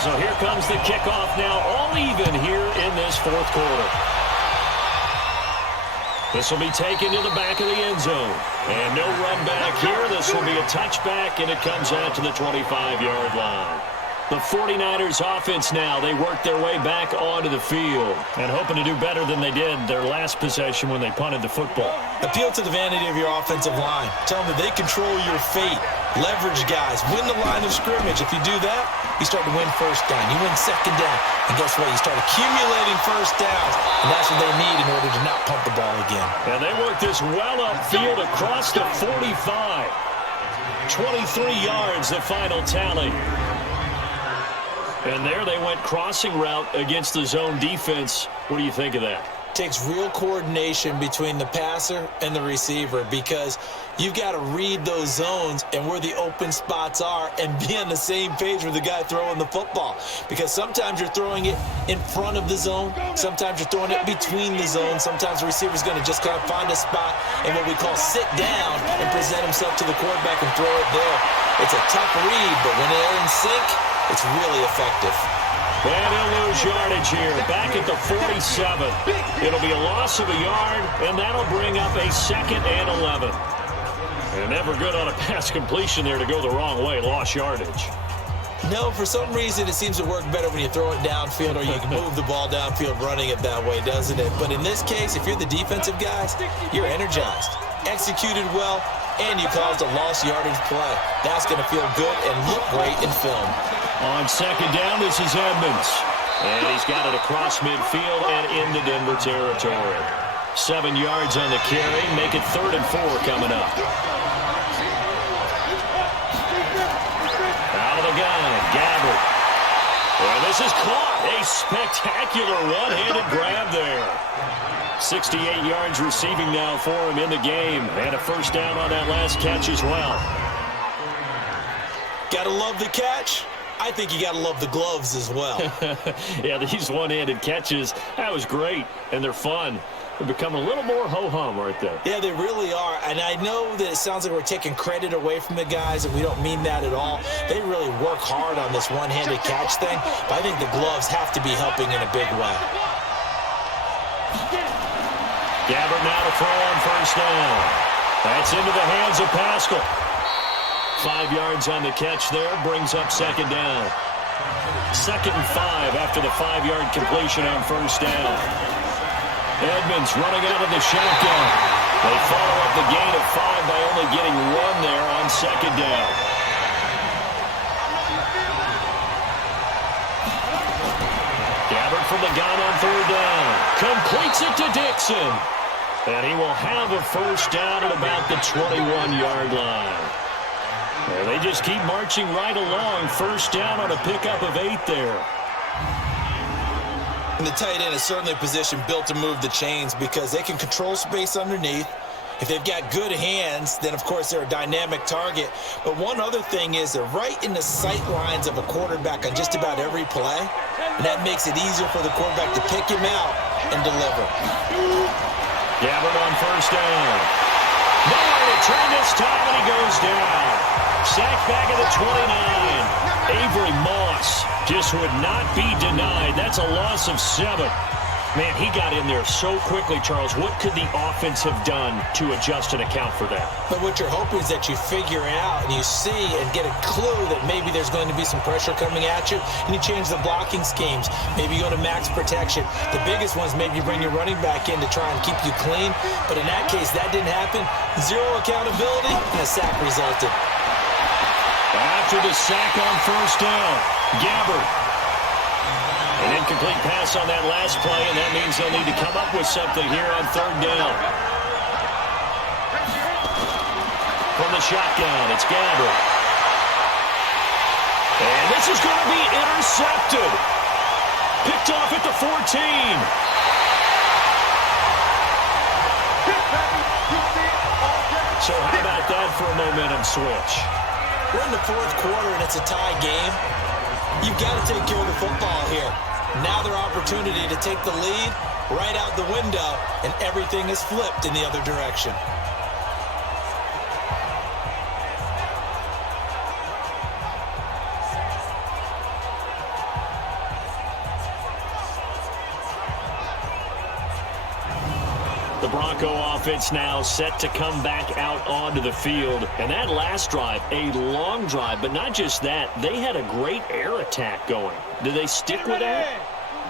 So here comes the kickoff now, all even here in this fourth quarter. This will be taken to the back of the end zone. And no run back here. This will be a touchback, and it comes out to the 25-yard line. The 49ers offense now, they work their way back onto the field and hoping to do better than they did their last possession when they punted the football. Appeal to the vanity of your offensive line. Tell them that they control your fate. Leverage guys. Win the line of scrimmage. If you do that, you start to win first down. You win second down. And guess what? You start accumulating first downs. And that's what they need in order to not pump the ball again. And they work this well upfield across the 45. 23 yards, the final tally. And there they went crossing route against the zone defense. What do you think of that? Takes real coordination between the passer and the receiver because you've got to read those zones and where the open spots are and be on the same page with the guy throwing the football. Because sometimes you're throwing it in front of the zone. Sometimes you're throwing it between the zones. Sometimes the receiver's going to just kind of find a spot and what we call sit down and present himself to the quarterback and throw it there. It's a tough read, but when they're in sync, it's really effective. And he'll lose yardage here, back at the 47. It'll be a loss of a yard, and that'll bring up a 2nd and 11. And never good on a pass completion there to go the wrong way, lost yardage. No, for some reason it seems to work better when you throw it downfield or you can move the ball downfield running it that way, doesn't it? But in this case, if you're the defensive guys, you're energized, executed well, and you caused a lost yardage play. That's going to feel good and look great in film. On 2nd down, this is Edmonds. And he's got it across midfield and into Denver territory. 7 yards on the carry. Make it 3rd and 4 coming up. Out of the gun, Gabbard. And this is caught. A spectacular one-handed grab there. 68 yards receiving now for him in the game. And a first down on that last catch as well. Gotta love the catch. I think you got to love the gloves as well. Yeah, these one-handed catches, that was great, and they're fun. They've become a little more ho-hum right there. Yeah, they really are, and I know that it sounds like we're taking credit away from the guys, and we don't mean that at all. They really work hard on this one-handed catch thing, but I think the gloves have to be helping in a big way. Gabbard now to throw on first down. That's into the hands of Pascal. 5 yards on the catch there, brings up 2nd down. 2nd and 5 after the 5-yard completion on first down. Edmonds running out of the shotgun. They follow up the gain of 5 by only getting 1 there on 2nd down. Gabbard from the gun on 3rd down. Completes it to Dixon. And he will have a first down at about the 21-yard line. And they just keep marching right along. First down on a pickup of 8 there. And the tight end is certainly a position built to move the chains because they can control space underneath. If they've got good hands, then, of course, they're a dynamic target. But one other thing is they're right in the sight lines of a quarterback on just about every play. And that makes it easier for the quarterback to pick him out and deliver. Gabbard on first down. Nowhere to turn this time, and he goes down. Sacked back at the 29. Avery Moss just would not be denied. That's a loss of 7. Man, he got in there so quickly, Charles. What could the offense have done to adjust and account for that? But what you're hoping is that you figure out and you see and get a clue that maybe there's going to be some pressure coming at you, and you change the blocking schemes. Maybe you go to max protection. The biggest one's maybe you bring your running back in to try and keep you clean. But in that case, that didn't happen. 0 accountability, and a sack resulted. After the sack on first down, Gabbard. An incomplete pass on that last play, and that means they'll need to come up with something here on 3rd down. From the shotgun, it's Gabbard. And this is going to be intercepted. Picked off at the 14. So how about that for a momentum switch? We're in the 4th quarter, and it's a tie game. You've got to take care of the football here. Now their opportunity to take the lead right out the window, and everything is flipped in the other direction. The Bronco offense now set to come back out onto the field. And that last drive, a long drive, but not just that. They had a great air attack going. Do they stick with that?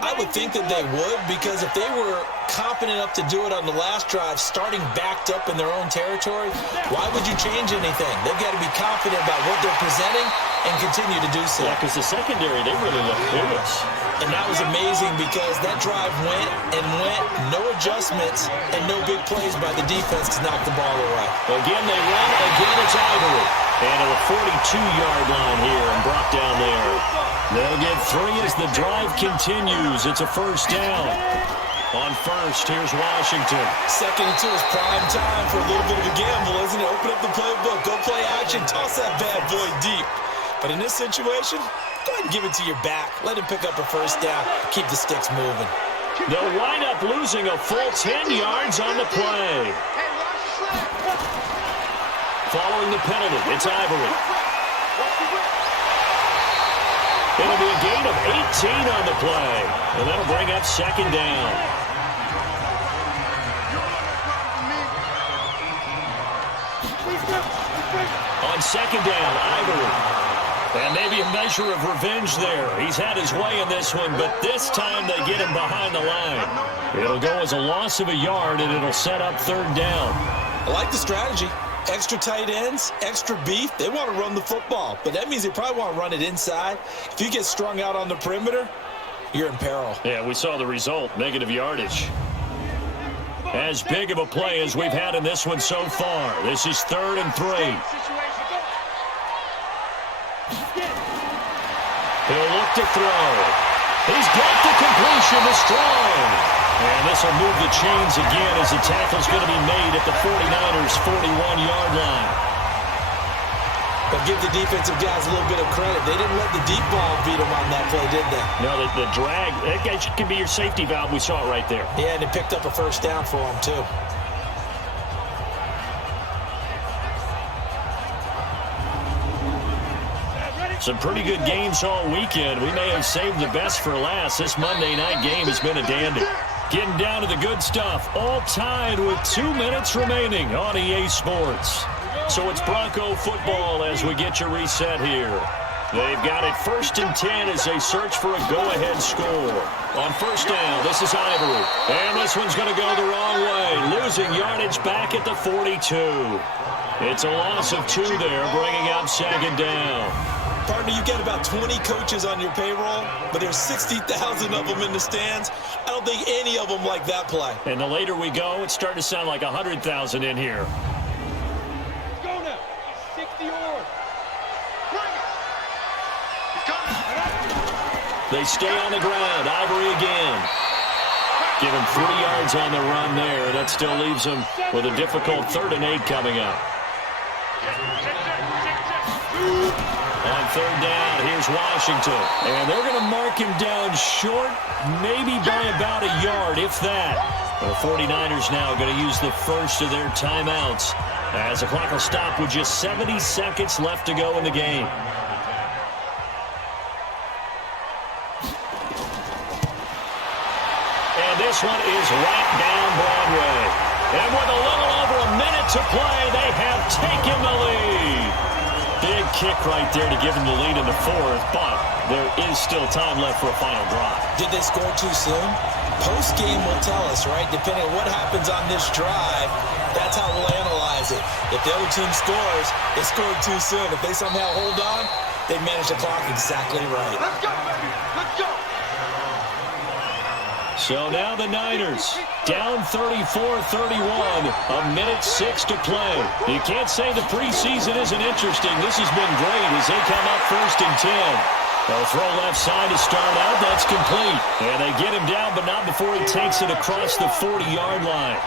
I would think that they would, because if they were confident enough to do it on the last drive, starting backed up in their own territory, why would you change anything? They've got to be confident about what they're presenting and continue to do so. Yeah, because the secondary, they really look clueless. And that was amazing because that drive went and went, no adjustments, and no big plays by the defense to knock the ball away. Again, they run. Again, it's Ivory. And at the 42-yard line here and brought down there. They'll get 3 as the drive continues. It's a first down. On first, here's Washington. 2nd and 2 is prime time for a little bit of a gamble, isn't it? Open up the playbook, go play action, toss that bad boy deep. But in this situation, go ahead and give it to your back. Let him pick up a first down. Keep the sticks moving. They'll wind up losing a full 10 yards on the play. Following the penalty, it's Ivory. It'll be a gain of 18 on the play. And that'll bring up 2nd down. On 2nd down, Ivory. And maybe a measure of revenge there. He's had his way in this one, but this time they get him behind the line. It'll go as a loss of a yard, and it'll set up 3rd down. I like the strategy. Extra tight ends, extra beef. They want to run the football, but that means they probably want to run it inside. If you get strung out on the perimeter, you're in peril. Yeah, we saw the result, negative yardage. As big of a play as we've had in this one so far. This is 3rd and 3. He'll look to throw. He's got the completion to Strong. And this will move the chains again as the tackle's going to be made at the 49ers' 41-yard line. But give the defensive guys a little bit of credit. They didn't let the deep ball beat them on that play, did they? No, the drag, that can be your safety valve. We saw it right there. Yeah, and it picked up a first down for them, too. Some pretty good games all weekend. We may have saved the best for last. This Monday night game has been a dandy. Getting down to the good stuff. All tied with 2 minutes remaining on EA Sports. So it's Bronco football as we get your reset here. They've got it 1st and 10 as they search for a go-ahead score. On first down, this is Ivory. And this one's going to go the wrong way. Losing yardage back at the 42. It's a loss of 2 there, bringing up 2nd down. Partner, you got about 20 coaches on your payroll, but there's 60,000 of them in the stands. I don't think any of them like that play. And the later we go, it's starting to sound like 100,000 in here. Let's go now. 60 yards. Bring it. They stay on the ground. Ivory again. Give him 3 yards on the run there. That still leaves him with a difficult 3rd and 8 coming up. On 3rd down, here's Washington. And they're going to mark him down short, maybe by about a yard, if that. The 49ers now going to use the first of their timeouts as the clock will stop with just 70 seconds left to go in the game. And this one is right down Broadway. And with a little over a minute to play, they have taken the lead. Big kick right there to give them the lead in the 4th, but there is still time left for a final drive. Did they score too soon? Post-game will tell us, right? Depending on what happens on this drive, that's how we'll analyze it. If the other team scores, they scored too soon. If they somehow hold on, they manage the clock exactly right. Let's go, baby. Let's go. So now the Niners down 34-31, a minute 6 to play. You can't say the preseason isn't interesting. This has been great as they come up 1st and 10. They'll throw left side to start out. That's complete. And they get him down, but not before he takes it across the 40-yard line.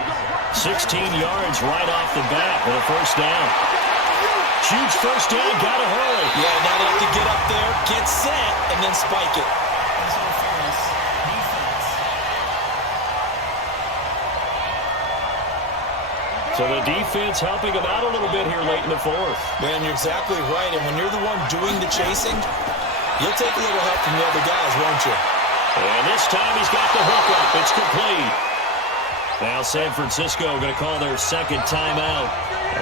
16 yards right off the bat with a first down. Huge first down, gotta hurry. Yeah, now they have to get up there, get set, and then spike it. So the defense helping him out a little bit here late in the 4th. Man, you're exactly right. And when you're the one doing the chasing, you'll take a little help from the other guys, won't you? And this time he's got the hook up. It's complete. Now San Francisco going to call their 2nd timeout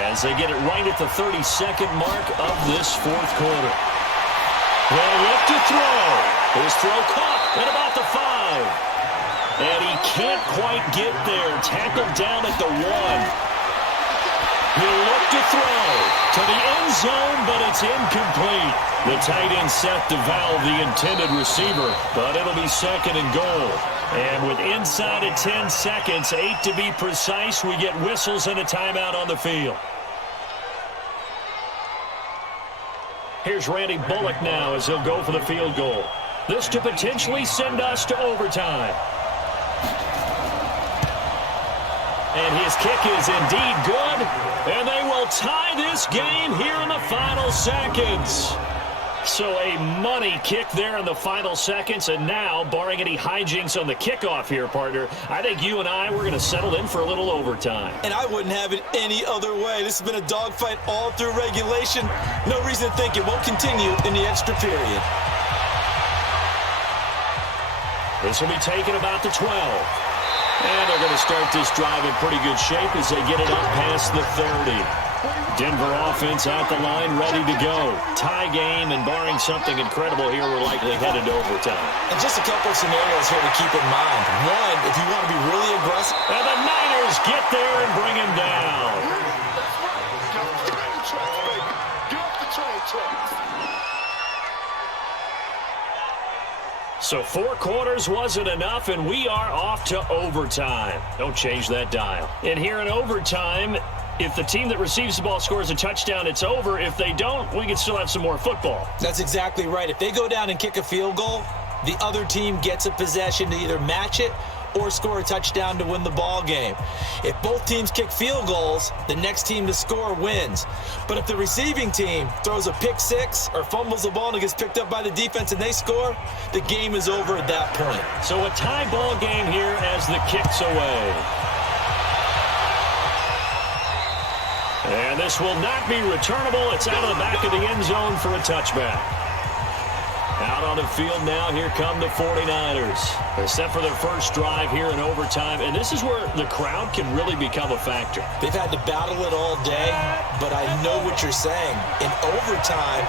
as they get it right at the 32nd mark of this 4th quarter. They'll look to throw. His throw caught at about the 5. And he can't quite get there. Tackled down at the 1. He'll look to throw to the end zone, but it's incomplete. The tight end set to valve the intended receiver, but it'll be 2nd and goal. And with inside of 10 seconds, 8 to be precise, we get whistles and a timeout on the field. Here's Randy Bullock now as he'll go for the field goal. This to potentially send us to overtime. And his kick is indeed good. And they will tie this game here in the final seconds. So a money kick there in the final seconds. And now, barring any hijinks on the kickoff here, partner, I think you and I, we're going to settle in for a little overtime. And I wouldn't have it any other way. This has been a dogfight all through regulation. No reason to think it won't continue in the extra period. This will be taken about the 12. And they're going to start this drive in pretty good shape as they get it up past the 30. Denver offense at the line, ready to go. Tie game, and barring something incredible here, we're likely headed to overtime. And just a couple of scenarios here to keep in mind. One, if you want to be really aggressive. And the Niners get there and bring him down. Get off the train tracks, baby. Get off the train tracks. So 4 quarters wasn't enough, and we are off to overtime. Don't change that dial. And here in overtime, if the team that receives the ball scores a touchdown, it's over. If they don't, we can still have some more football. That's exactly right. If they go down and kick a field goal, the other team gets a possession to either match it or score a touchdown to win the ball game. If both teams kick field goals, the next team to score wins. But if the receiving team throws a pick six or fumbles the ball and it gets picked up by the defense and they score, the game is over at that point. So a tie ball game here as the kick's away. And this will not be returnable. It's out of the back of the end zone for a touchback. Out on the field now, here come the 49ers. They're set for their first drive here in overtime, and this is where the crowd can really become a factor. They've had to battle it all day, but I know what you're saying. In overtime,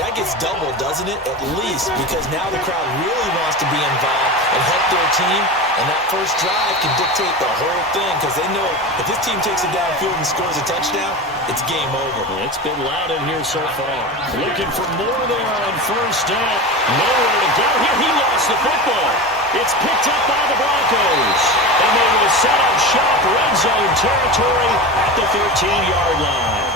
that gets doubled, doesn't it? At least, because now the crowd really wants to be involved and help their team, and that first drive can dictate the whole thing, because they know if this team takes it downfield and scores a touchdown, it's game over. It's been loud in here so far. Looking for more there on first down. Nowhere to go here. He lost the football. It's picked up by the Broncos. And they will set up shop red zone territory at the 13-yard line.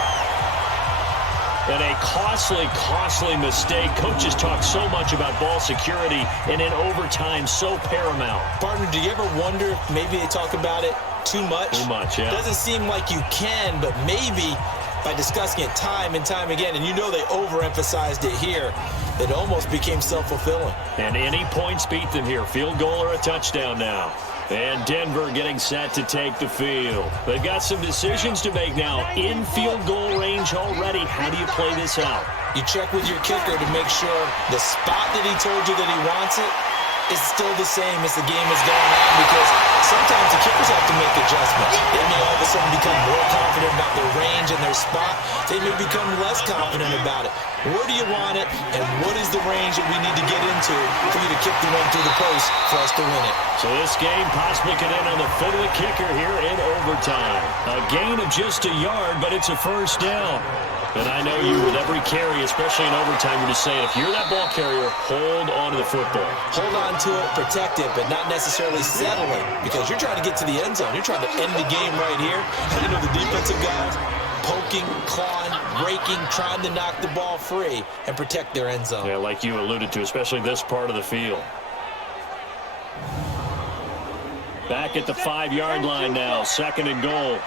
And a costly mistake. Coaches talk so much about ball security, and in overtime, so paramount. Partner, do you ever wonder if maybe they talk about it too much? Too much, yeah. Doesn't seem like you can, but maybe by discussing it time and time again, and you know they overemphasized it here, it almost became self-fulfilling. And any points beat them here. Field goal or a touchdown now. And Denver getting set to take the field. They've got some decisions to make now. In field goal range already. How do you play this out? You check with your kicker to make sure the spot that he told you that he wants it is still the same as the game has gone on, because sometimes the kickers have to make adjustments. They may all of a sudden become more confident about their range and their spot. They may become less confident about it. Where do you want it, and what is the range that we need to get into for you to kick the one through the post for us to win it? So this game possibly could end on the foot of the kicker here in overtime. A gain of just a yard, but it's a first down. And I know you, with every carry, especially in overtime, you're just saying, if you're that ball carrier, hold on to the football. Hold on to it, protect it, but not necessarily settling, because you're trying to get to the end zone. You're trying to end the game right here. And you know the defensive guys poking, clawing, breaking, trying to knock the ball free and protect their end zone. Yeah, like you alluded to, especially this part of the field. Back at the 5-yard line now, 2nd and goal.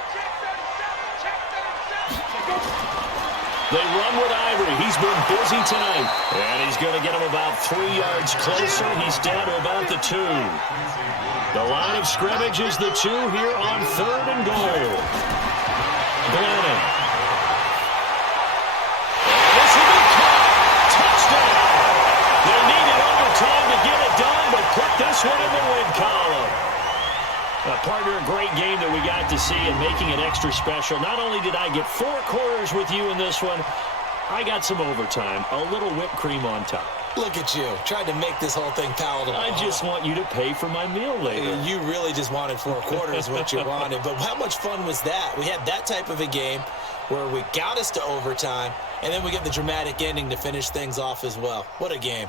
They run with Ivory. He's been busy tonight. And he's going to get him about 3 yards closer. He's down to about the 2. The line of scrimmage is the 2 here on 3rd and goal. Glennon. And this will be caught. Touchdown. They needed overtime to get it done, but put this one in the win column. Partner, a great game that we got to see and making it extra special. Not only did I get 4 quarters with you in this one, I got some overtime, a little whipped cream on top. Look at you, trying to make this whole thing palatable. I just want you to pay for my meal later. You really just wanted 4 quarters what you wanted. But how much fun was that? We had that type of a game where we got us to overtime, and then we get the dramatic ending to finish things off as well. What a game.